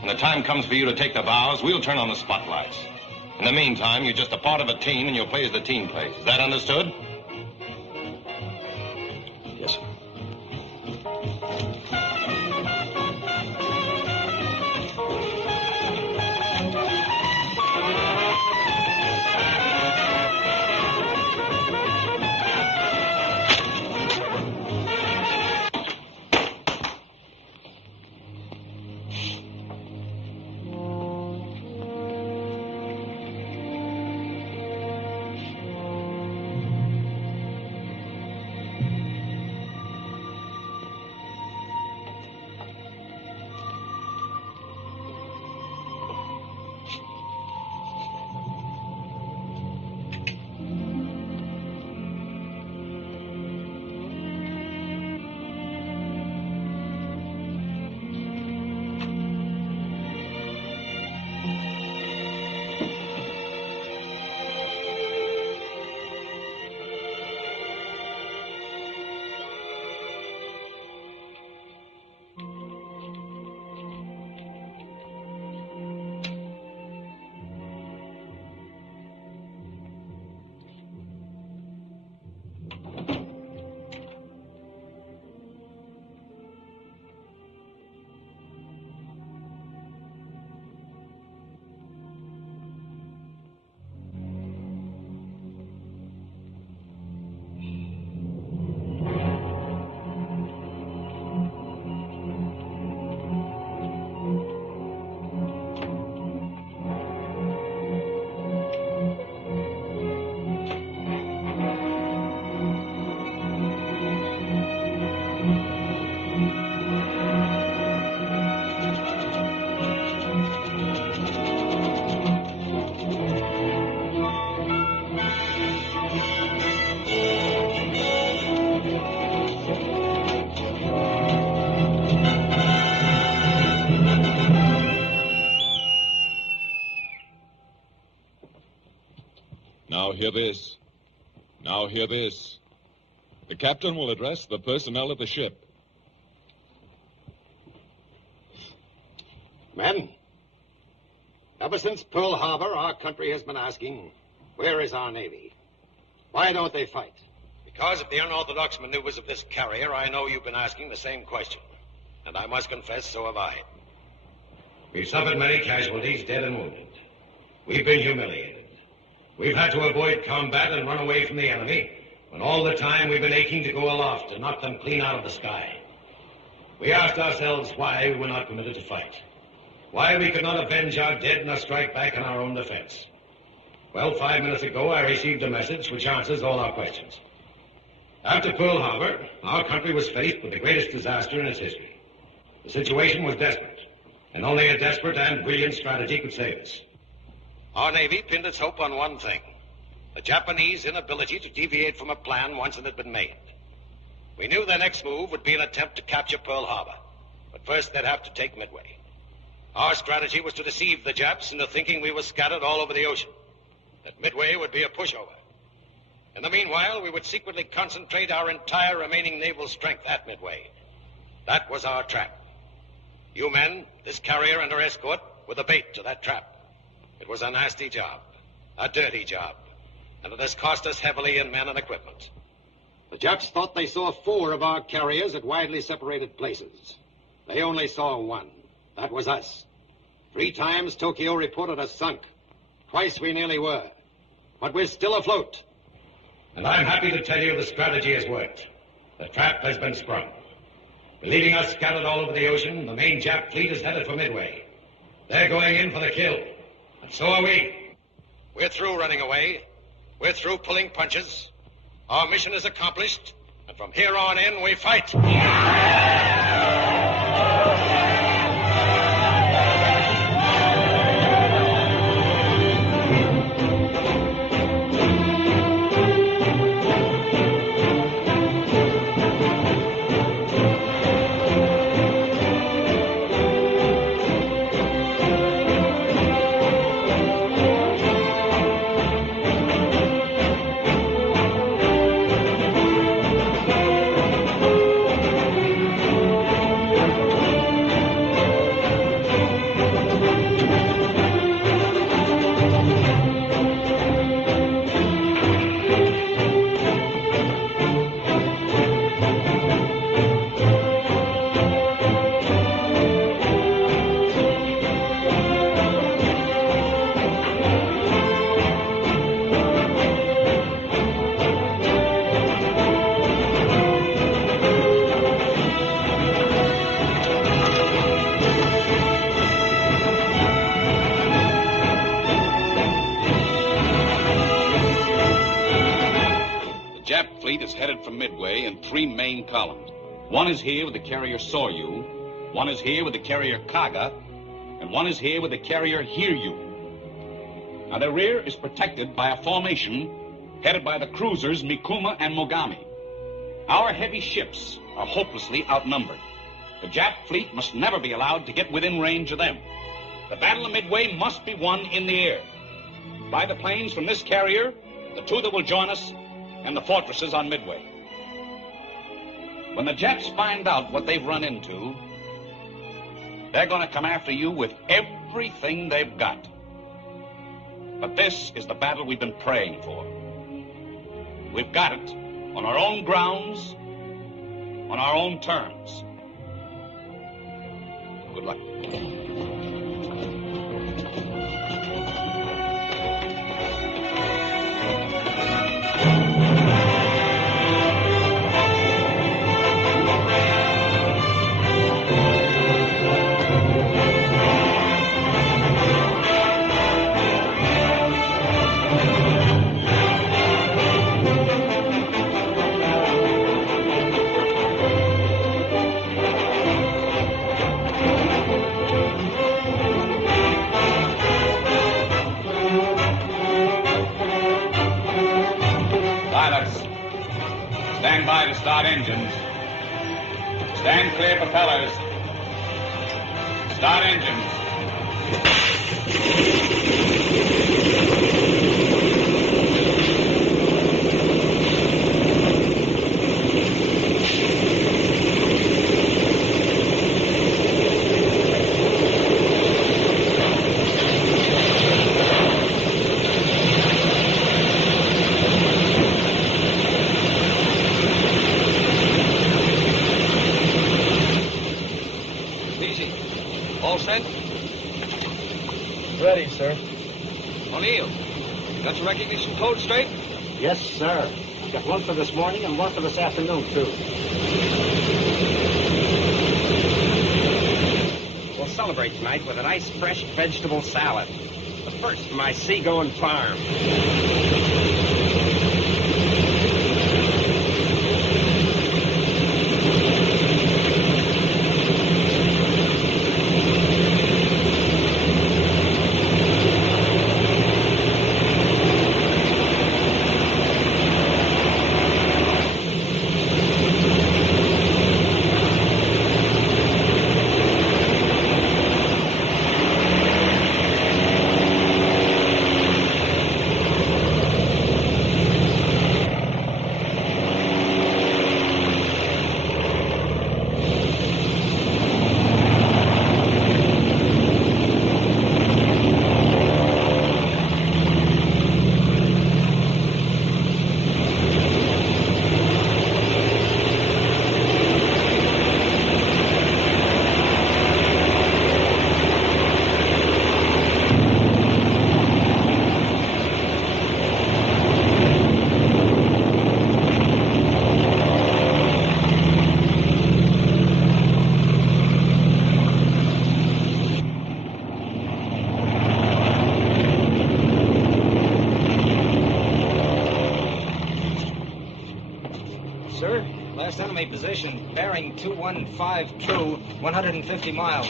When the time comes for you to take the bows, we'll turn on the spotlights. In the meantime, you're just a part of a team, and you'll play as the team plays. Is that understood? Yes, sir. Now hear this. Now hear this. The captain will address the personnel of the ship. Men, ever since Pearl Harbor, our country has been asking, where is our Navy? Why don't they fight? Because of the unorthodox maneuvers of this carrier, I know you've been asking the same question. And I must confess, so have I. We've suffered many casualties, dead and wounded. We've been humiliated. We've had to avoid combat and run away from the enemy, when all the time we've been aching to go aloft and knock them clean out of the sky. We asked ourselves why we were not permitted to fight. Why we could not avenge our dead nor strike back in our own defense. Well, 5 minutes ago, I received a message which answers all our questions. After Pearl Harbor, our country was faced with the greatest disaster in its history. The situation was desperate, and only a desperate and brilliant strategy could save us. Our Navy pinned its hope on one thing, the Japanese inability to deviate from a plan once it had been made. We knew their next move would be an attempt to capture Pearl Harbor, but first they'd have to take Midway. Our strategy was to deceive the Japs into thinking we were scattered all over the ocean, that Midway would be a pushover. In the meanwhile, we would secretly concentrate our entire remaining naval strength at Midway. That was our trap. You men, this carrier and her escort, were the bait to that trap. It was a nasty job, a dirty job, and it has cost us heavily in men and equipment. The Japs thought they saw 4 of our carriers at widely separated places. They only saw 1. That was us. 3 times Tokyo reported us sunk. Twice we nearly were. But we're still afloat. And I'm happy to tell you the strategy has worked. The trap has been sprung. Leaving us scattered all over the ocean, the main Jap fleet is headed for Midway. They're going in for the kill. And so are we. We're through running away. We're through pulling punches. Our mission is accomplished. And from here on in, we fight. Is headed for Midway in 3 main columns. One is here with the carrier Soryu, one is here with the carrier Kaga, and one is here with the carrier Hiryu. Now, their rear is protected by a formation headed by the cruisers Mikuma and Mogami. Our heavy ships are hopelessly outnumbered. The Jap fleet must never be allowed to get within range of them. The Battle of Midway must be won in the air. By the planes from this carrier, the 2 that will join us, and the fortresses on Midway. When the Japs find out what they've run into, they're going to come after you with everything they've got. But this is the battle we've been praying for. We've got it on our own grounds, on our own terms. Good luck. Stand by to start engines. Stand clear propellers. Start engines. All set? Ready, sir. O'Neill, got your recognition code straight? Yes, sir. I've got one for this morning and one for this afternoon, too. We'll celebrate tonight with a nice fresh vegetable salad. The first from my seagoing farm. Last enemy position, bearing 215 true, 150 miles.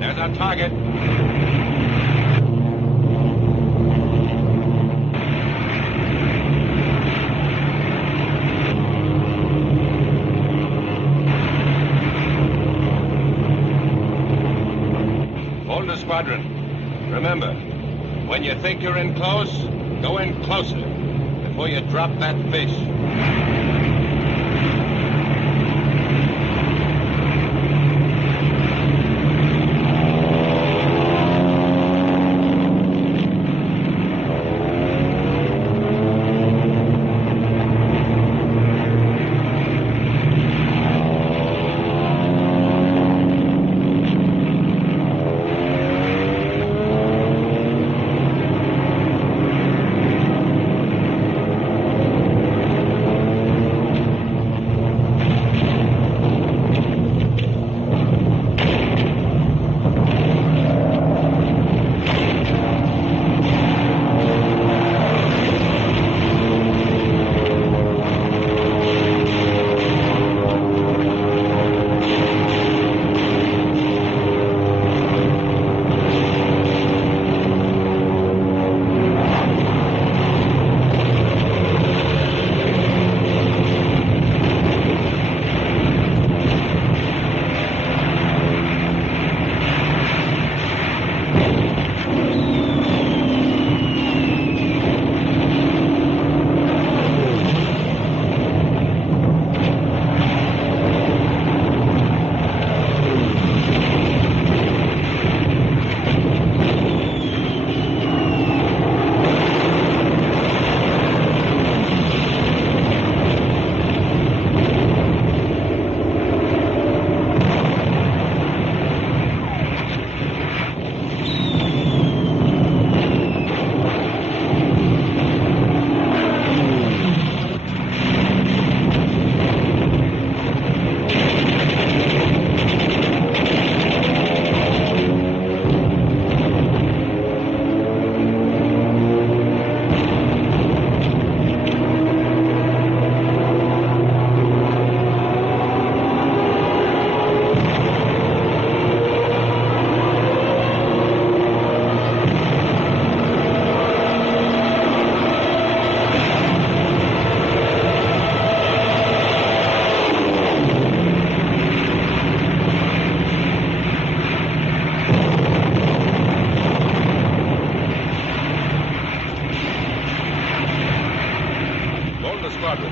There's our target. Hold the squadron. Remember, when you think you're in close, go in closer before you drop that fish.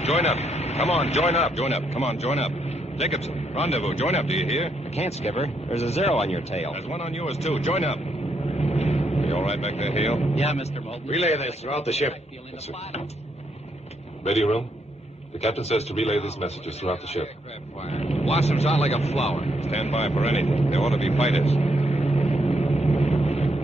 Join up. Come on, join up. Join up. Come on, join up. Jacobson, rendezvous. Join up, do you hear? I can't, Skipper. There's a 0 on your tail. There's one on yours, too. Join up. You all right back there, Hale? Yeah, Mr. Moulton. Relay this throughout the ship. Yes, sir. Radio room? The captain says to relay these messages throughout the ship. Blossoms out like a flower. Stand by for anything. There ought to be fighters.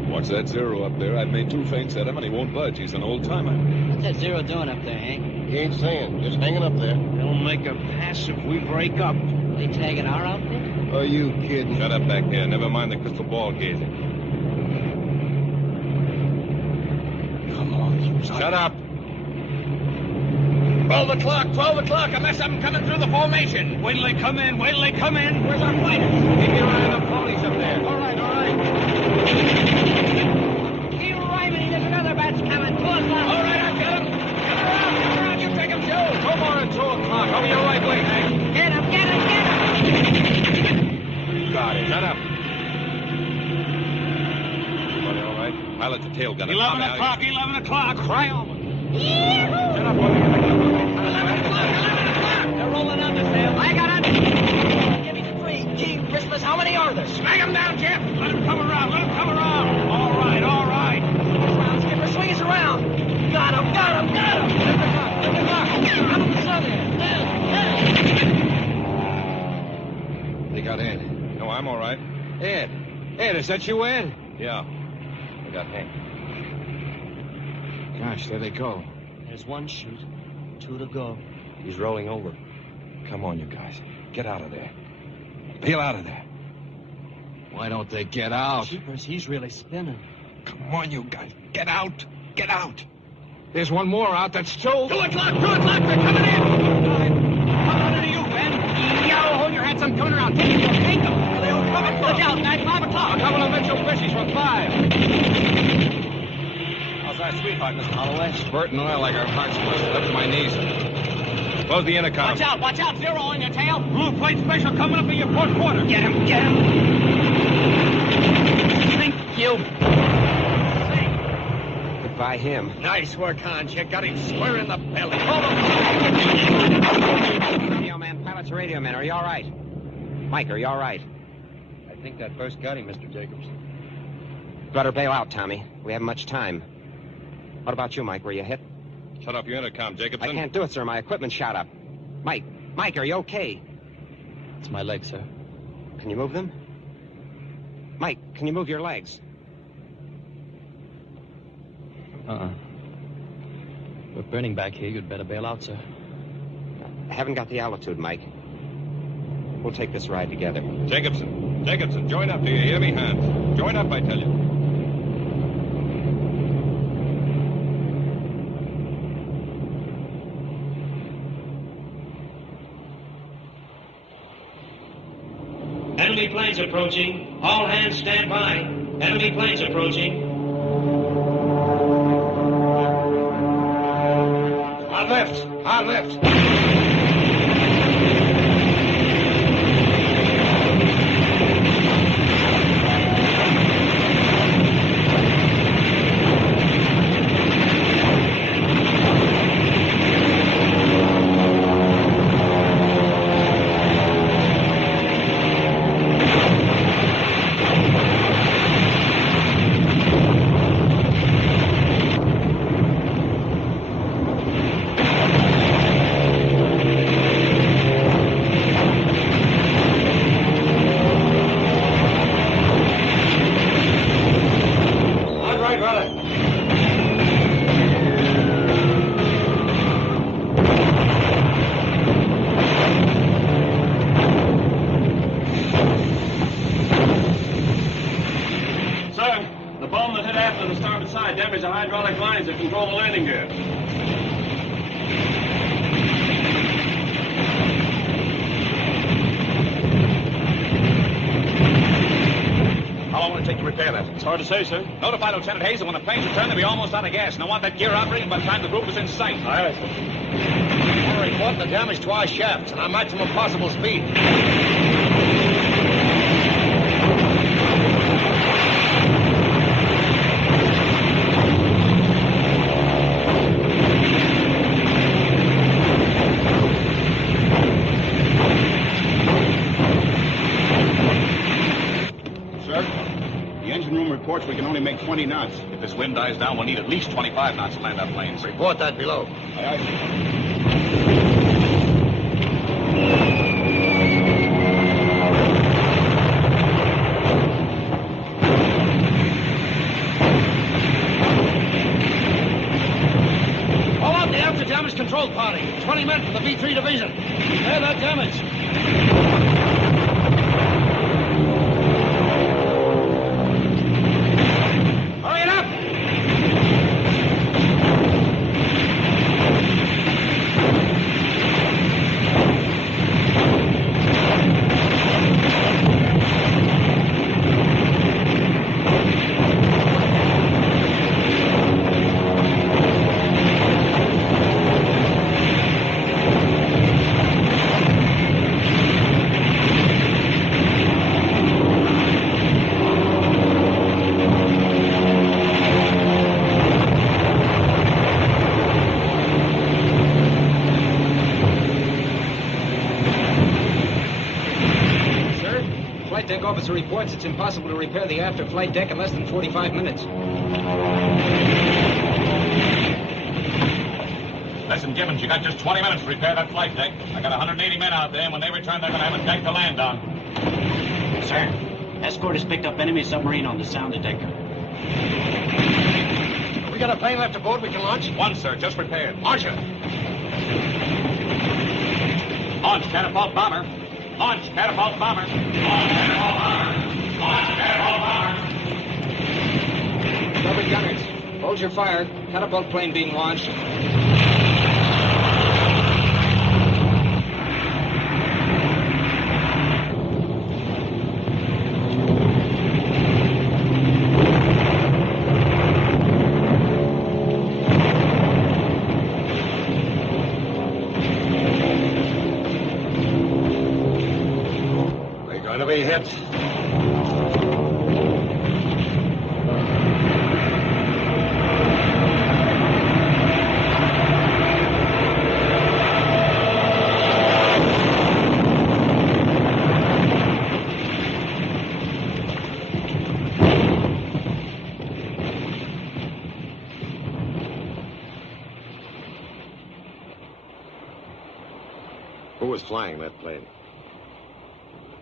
Watch that 0 up there. I've made 2 feints at him, and he won't budge. He's an old-timer. What's that 0 doing up there, Hank? He ain't saying. Just hanging up there. They'll make a pass if we break up. They tagging our outfit? Are you kidding? Shut up back here. Never mind the crystal ball gazing. Come on, you Shut up. 12 o'clock, 12 o'clock. I mess up coming through the formation. Wait till they come in, wait till they come in. Where's our fighters? Keep your eye on the ponies up there. All right, all right. Keep rhyming. There's another batch coming. 2 o'clock. All right, I've got him. Get around, you take him, Joe. No more than 2 o'clock. Over your right way, Hank. Get him, get him, get him. Got it. Shut up. Everybody all right? Pilot's a tail gunner. 11 o'clock, 11 o'clock. Cry over. Shut up, boy. 11 o'clock. They're rolling out the sail. I got it. Give me 3. Gee, Bristol Ed, is that you, Ed? Yeah. We got Hank. Gosh, there they go. There's one chute, 2 to go. He's rolling over. Come on, you guys. Get out of there. Peel out of there. Why don't they get out? Jeepers, he's really spinning. Come on, you guys. Get out. Get out. There's one more out. That's 2. 2 o'clock. They're coming in. Come on to you, Ben. Yo, hold your hats. I'm coming around. Take them. They all coming. Look out, man. 5 o'clock. A couple of Mitchell fishies for 5. How's that sweetheart, Mr. Holloway? Spurting oil like our hearts must. Up to my knees. Close the intercom. Watch out. 0 on your tail. Blue plate special coming up in your 4th quarter. Get him. Thank you. By him. Nice work, Hans. You got him square in the belly. Radio man, pilot's radio man. Are you all right? Mike, are you all right? I think that burst got him, Mr. Jacobs. Better bail out, Tommy. We haven't much time. What about you, Mike? Were you hit? Shut up your intercom, Jacobson. I can't do it, sir. My equipment's shot up. Mike, are you okay? It's my leg, sir. Can you move them? Mike, can you move your legs? We're burning back here. You'd better bail out, sir. I haven't got the altitude, Mike. We'll take this ride together. Jacobson, join up. Do you hear me, Hans? Join up, I tell you. Enemy planes approaching. All hands stand by. Enemy planes approaching. On left. Hard to say, sir. Notify Lieutenant Hayes that when the planes return, they'll be almost out of gas, and I want that gear operating by the time the group is in sight. Aye, sir. I'm reporting the damage to our shafts and our maximum possible speed. Reports we can only make 20 knots. If this wind dies down, we'll need at least 25 knots to land our planes. Report that below. Aye, aye. Call out the after-damage control party. 20 men from the B-3 division. Repair that damage. Officer reports it's impossible to repair the after-flight deck in less than 45 minutes. Listen, Gibbons, you got just 20 minutes to repair that flight deck. I got 180 men out there, and when they return, they're going to have a deck to land on. Sir, Escort has picked up enemy submarine on the sound detector. We got a plane left aboard we can launch? One, sir, just repaired. Launch it. Launch catapult bomber. Launch catapult bomber. Launch catapult bomber. Launch catapult bomber. Starboard gunners, hold your fire. Catapult plane being launched. We're going to be hit. Who was flying that plane?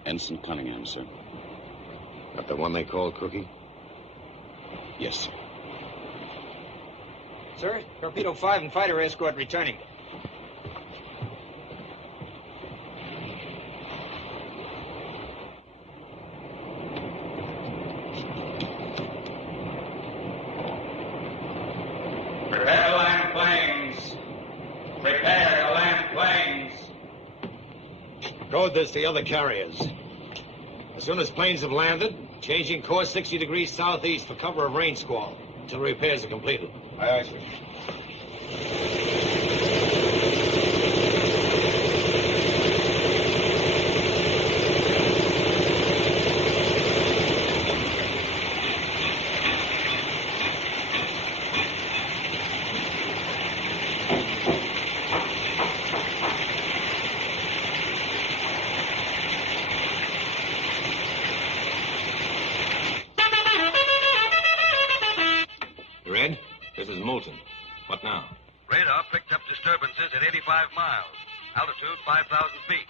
Ensign Cunningham, sir. That the one they called Cookie? Yes, sir. Sir, Torpedo 5 and fighter escort returning. Prepare to land planes. Prepare to land planes. Code this to the other carriers. As soon as planes have landed, changing course 60 degrees southeast for cover of rain squall until repairs are completed. Aye, aye, sir. Red, this is Moulton. What now? Radar picked up disturbances at 85 miles, altitude 5,000 feet.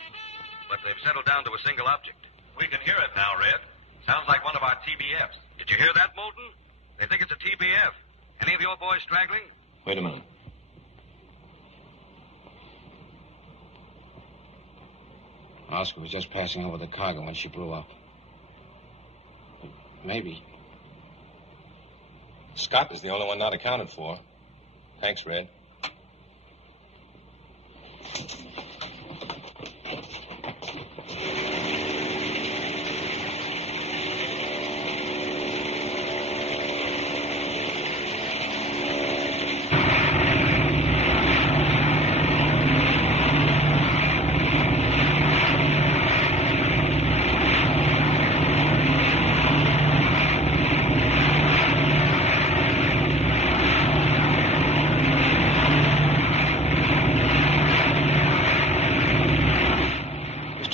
But they've settled down to a single object. We can hear it now, Red. Sounds like one of our TBFs. Did you hear that, Moulton? They think it's a TBF. Any of your boys straggling? Wait a minute. Oscar was just passing over the cargo when she blew up. Maybe. Scott is the only one not accounted for. Thanks, Red.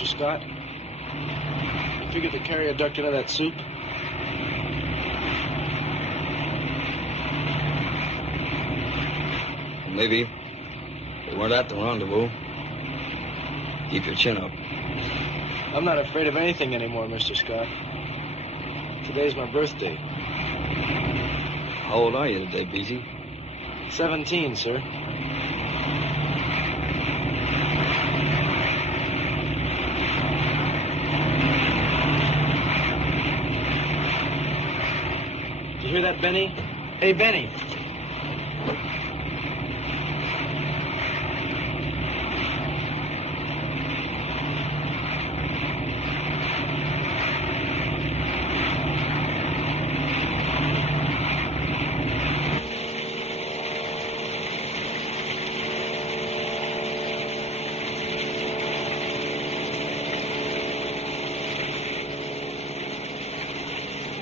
Scott? You figured the carrier ducked into that soup? Maybe. They weren't at the rendezvous. Keep your chin up. I'm not afraid of anything anymore, Mr. Scott. Today's my birthday. How old are you today, Beezy? 17, sir. Did you hear that, Benny? Hey, Benny.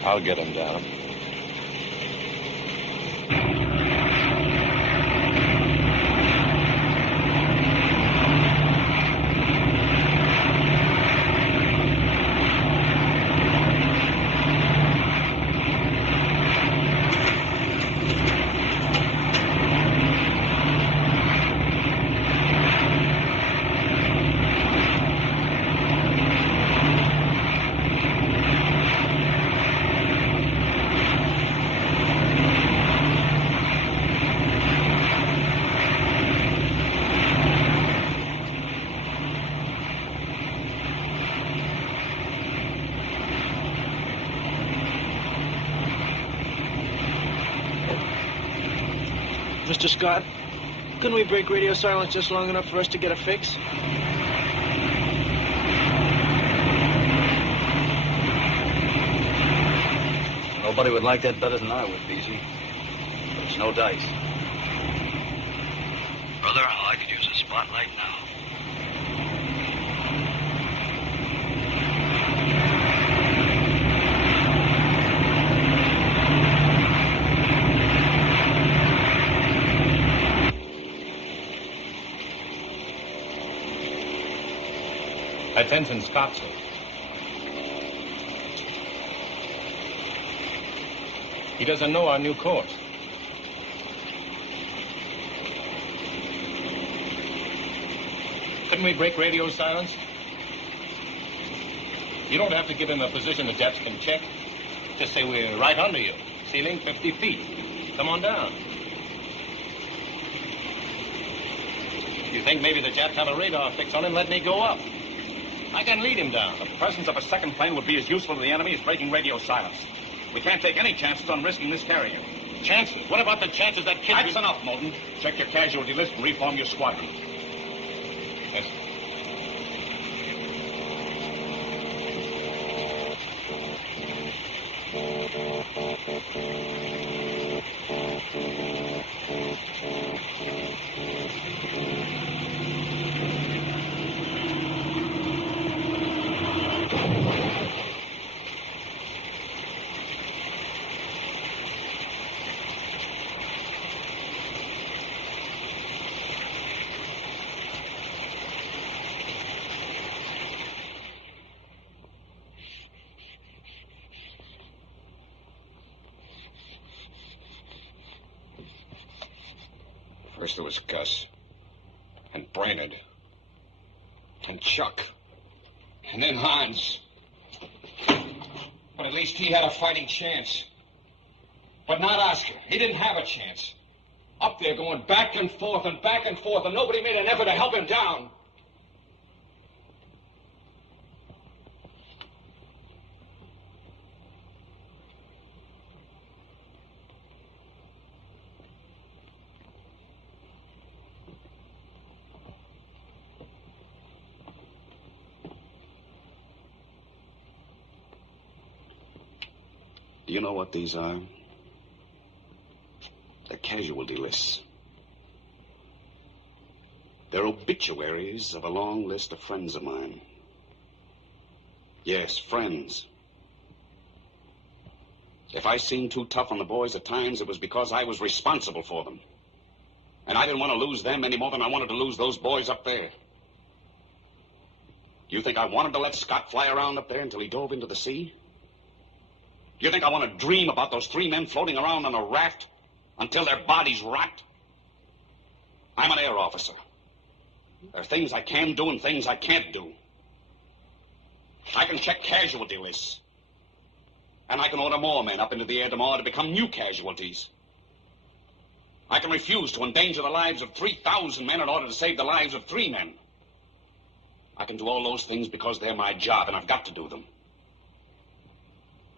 I'll get him down. Mr. Scott? Couldn't we break radio silence just long enough for us to get a fix? Nobody would like that better than I would, Beasley. But it's no dice. Brother, I could use a spotlight now. Attention, Scottsdale. He doesn't know our new course. Couldn't we break radio silence? You don't have to give him a position the depths can check. Just say we're right under you. Ceiling 50 feet. Come on down. You think maybe the Japs have a radar fix on him? Let me go up. I can lead him down. The presence of a second plane would be as useful to the enemy as breaking radio silence. We can't take any chances on risking this carrier. Chances? What about the chances that kid... That's enough, Moulton. Check your casualty list and reform your squadron. Yes. First there was Gus, and Brainerd, and Chuck, and then Hans. But at least he had a fighting chance. But not Oscar. He didn't have a chance. Up there going back and forth, and nobody made an effort to help him down. Do you know what these are? They're casualty lists. They're obituaries of a long list of friends of mine. Yes, friends. If I seemed too tough on the boys at times, it was because I was responsible for them. And I didn't want to lose them any more than I wanted to lose those boys up there. Do you think I wanted to let Scott fly around up there until he dove into the sea? Do you think I want to dream about those three men floating around on a raft until their bodies rot? I'm an air officer. There are things I can do and things I can't do. I can check casualty lists. And I can order more men up into the air tomorrow to become new casualties. I can refuse to endanger the lives of 3,000 men in order to save the lives of 3 men. I can do all those things because they're my job, and I've got to do them.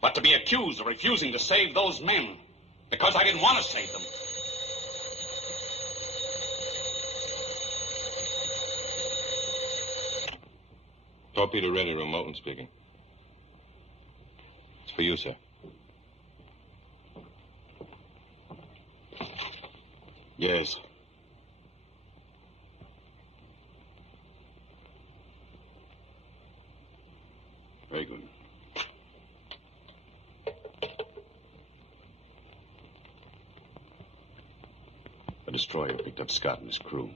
But to be accused of refusing to save those men because I didn't want to save them. Torpedo ready room, Moulton speaking. It's for you, sir. Yes. Very good. A destroyer picked up Scott and his crew.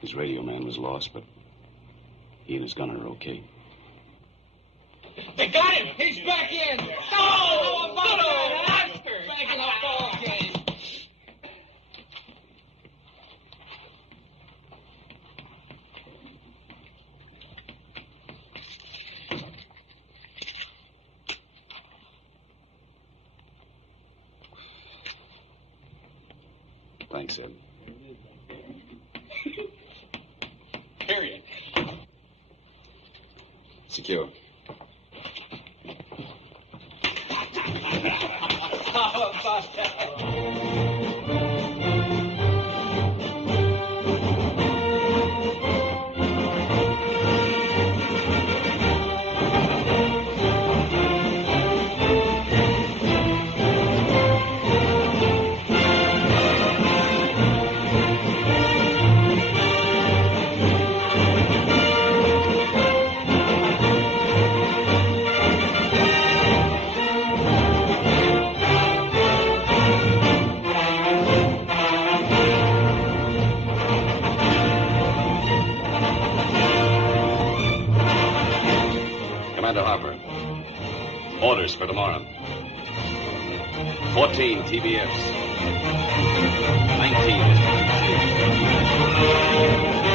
His radio man was lost, but he and his gunner are okay. They got him! He's back in! Oh, about that, Oscar! Back in the ball game. Thanks, Ed. Period. Secure. How about that? Orders for tomorrow. 14 TBFs. 19 SPT.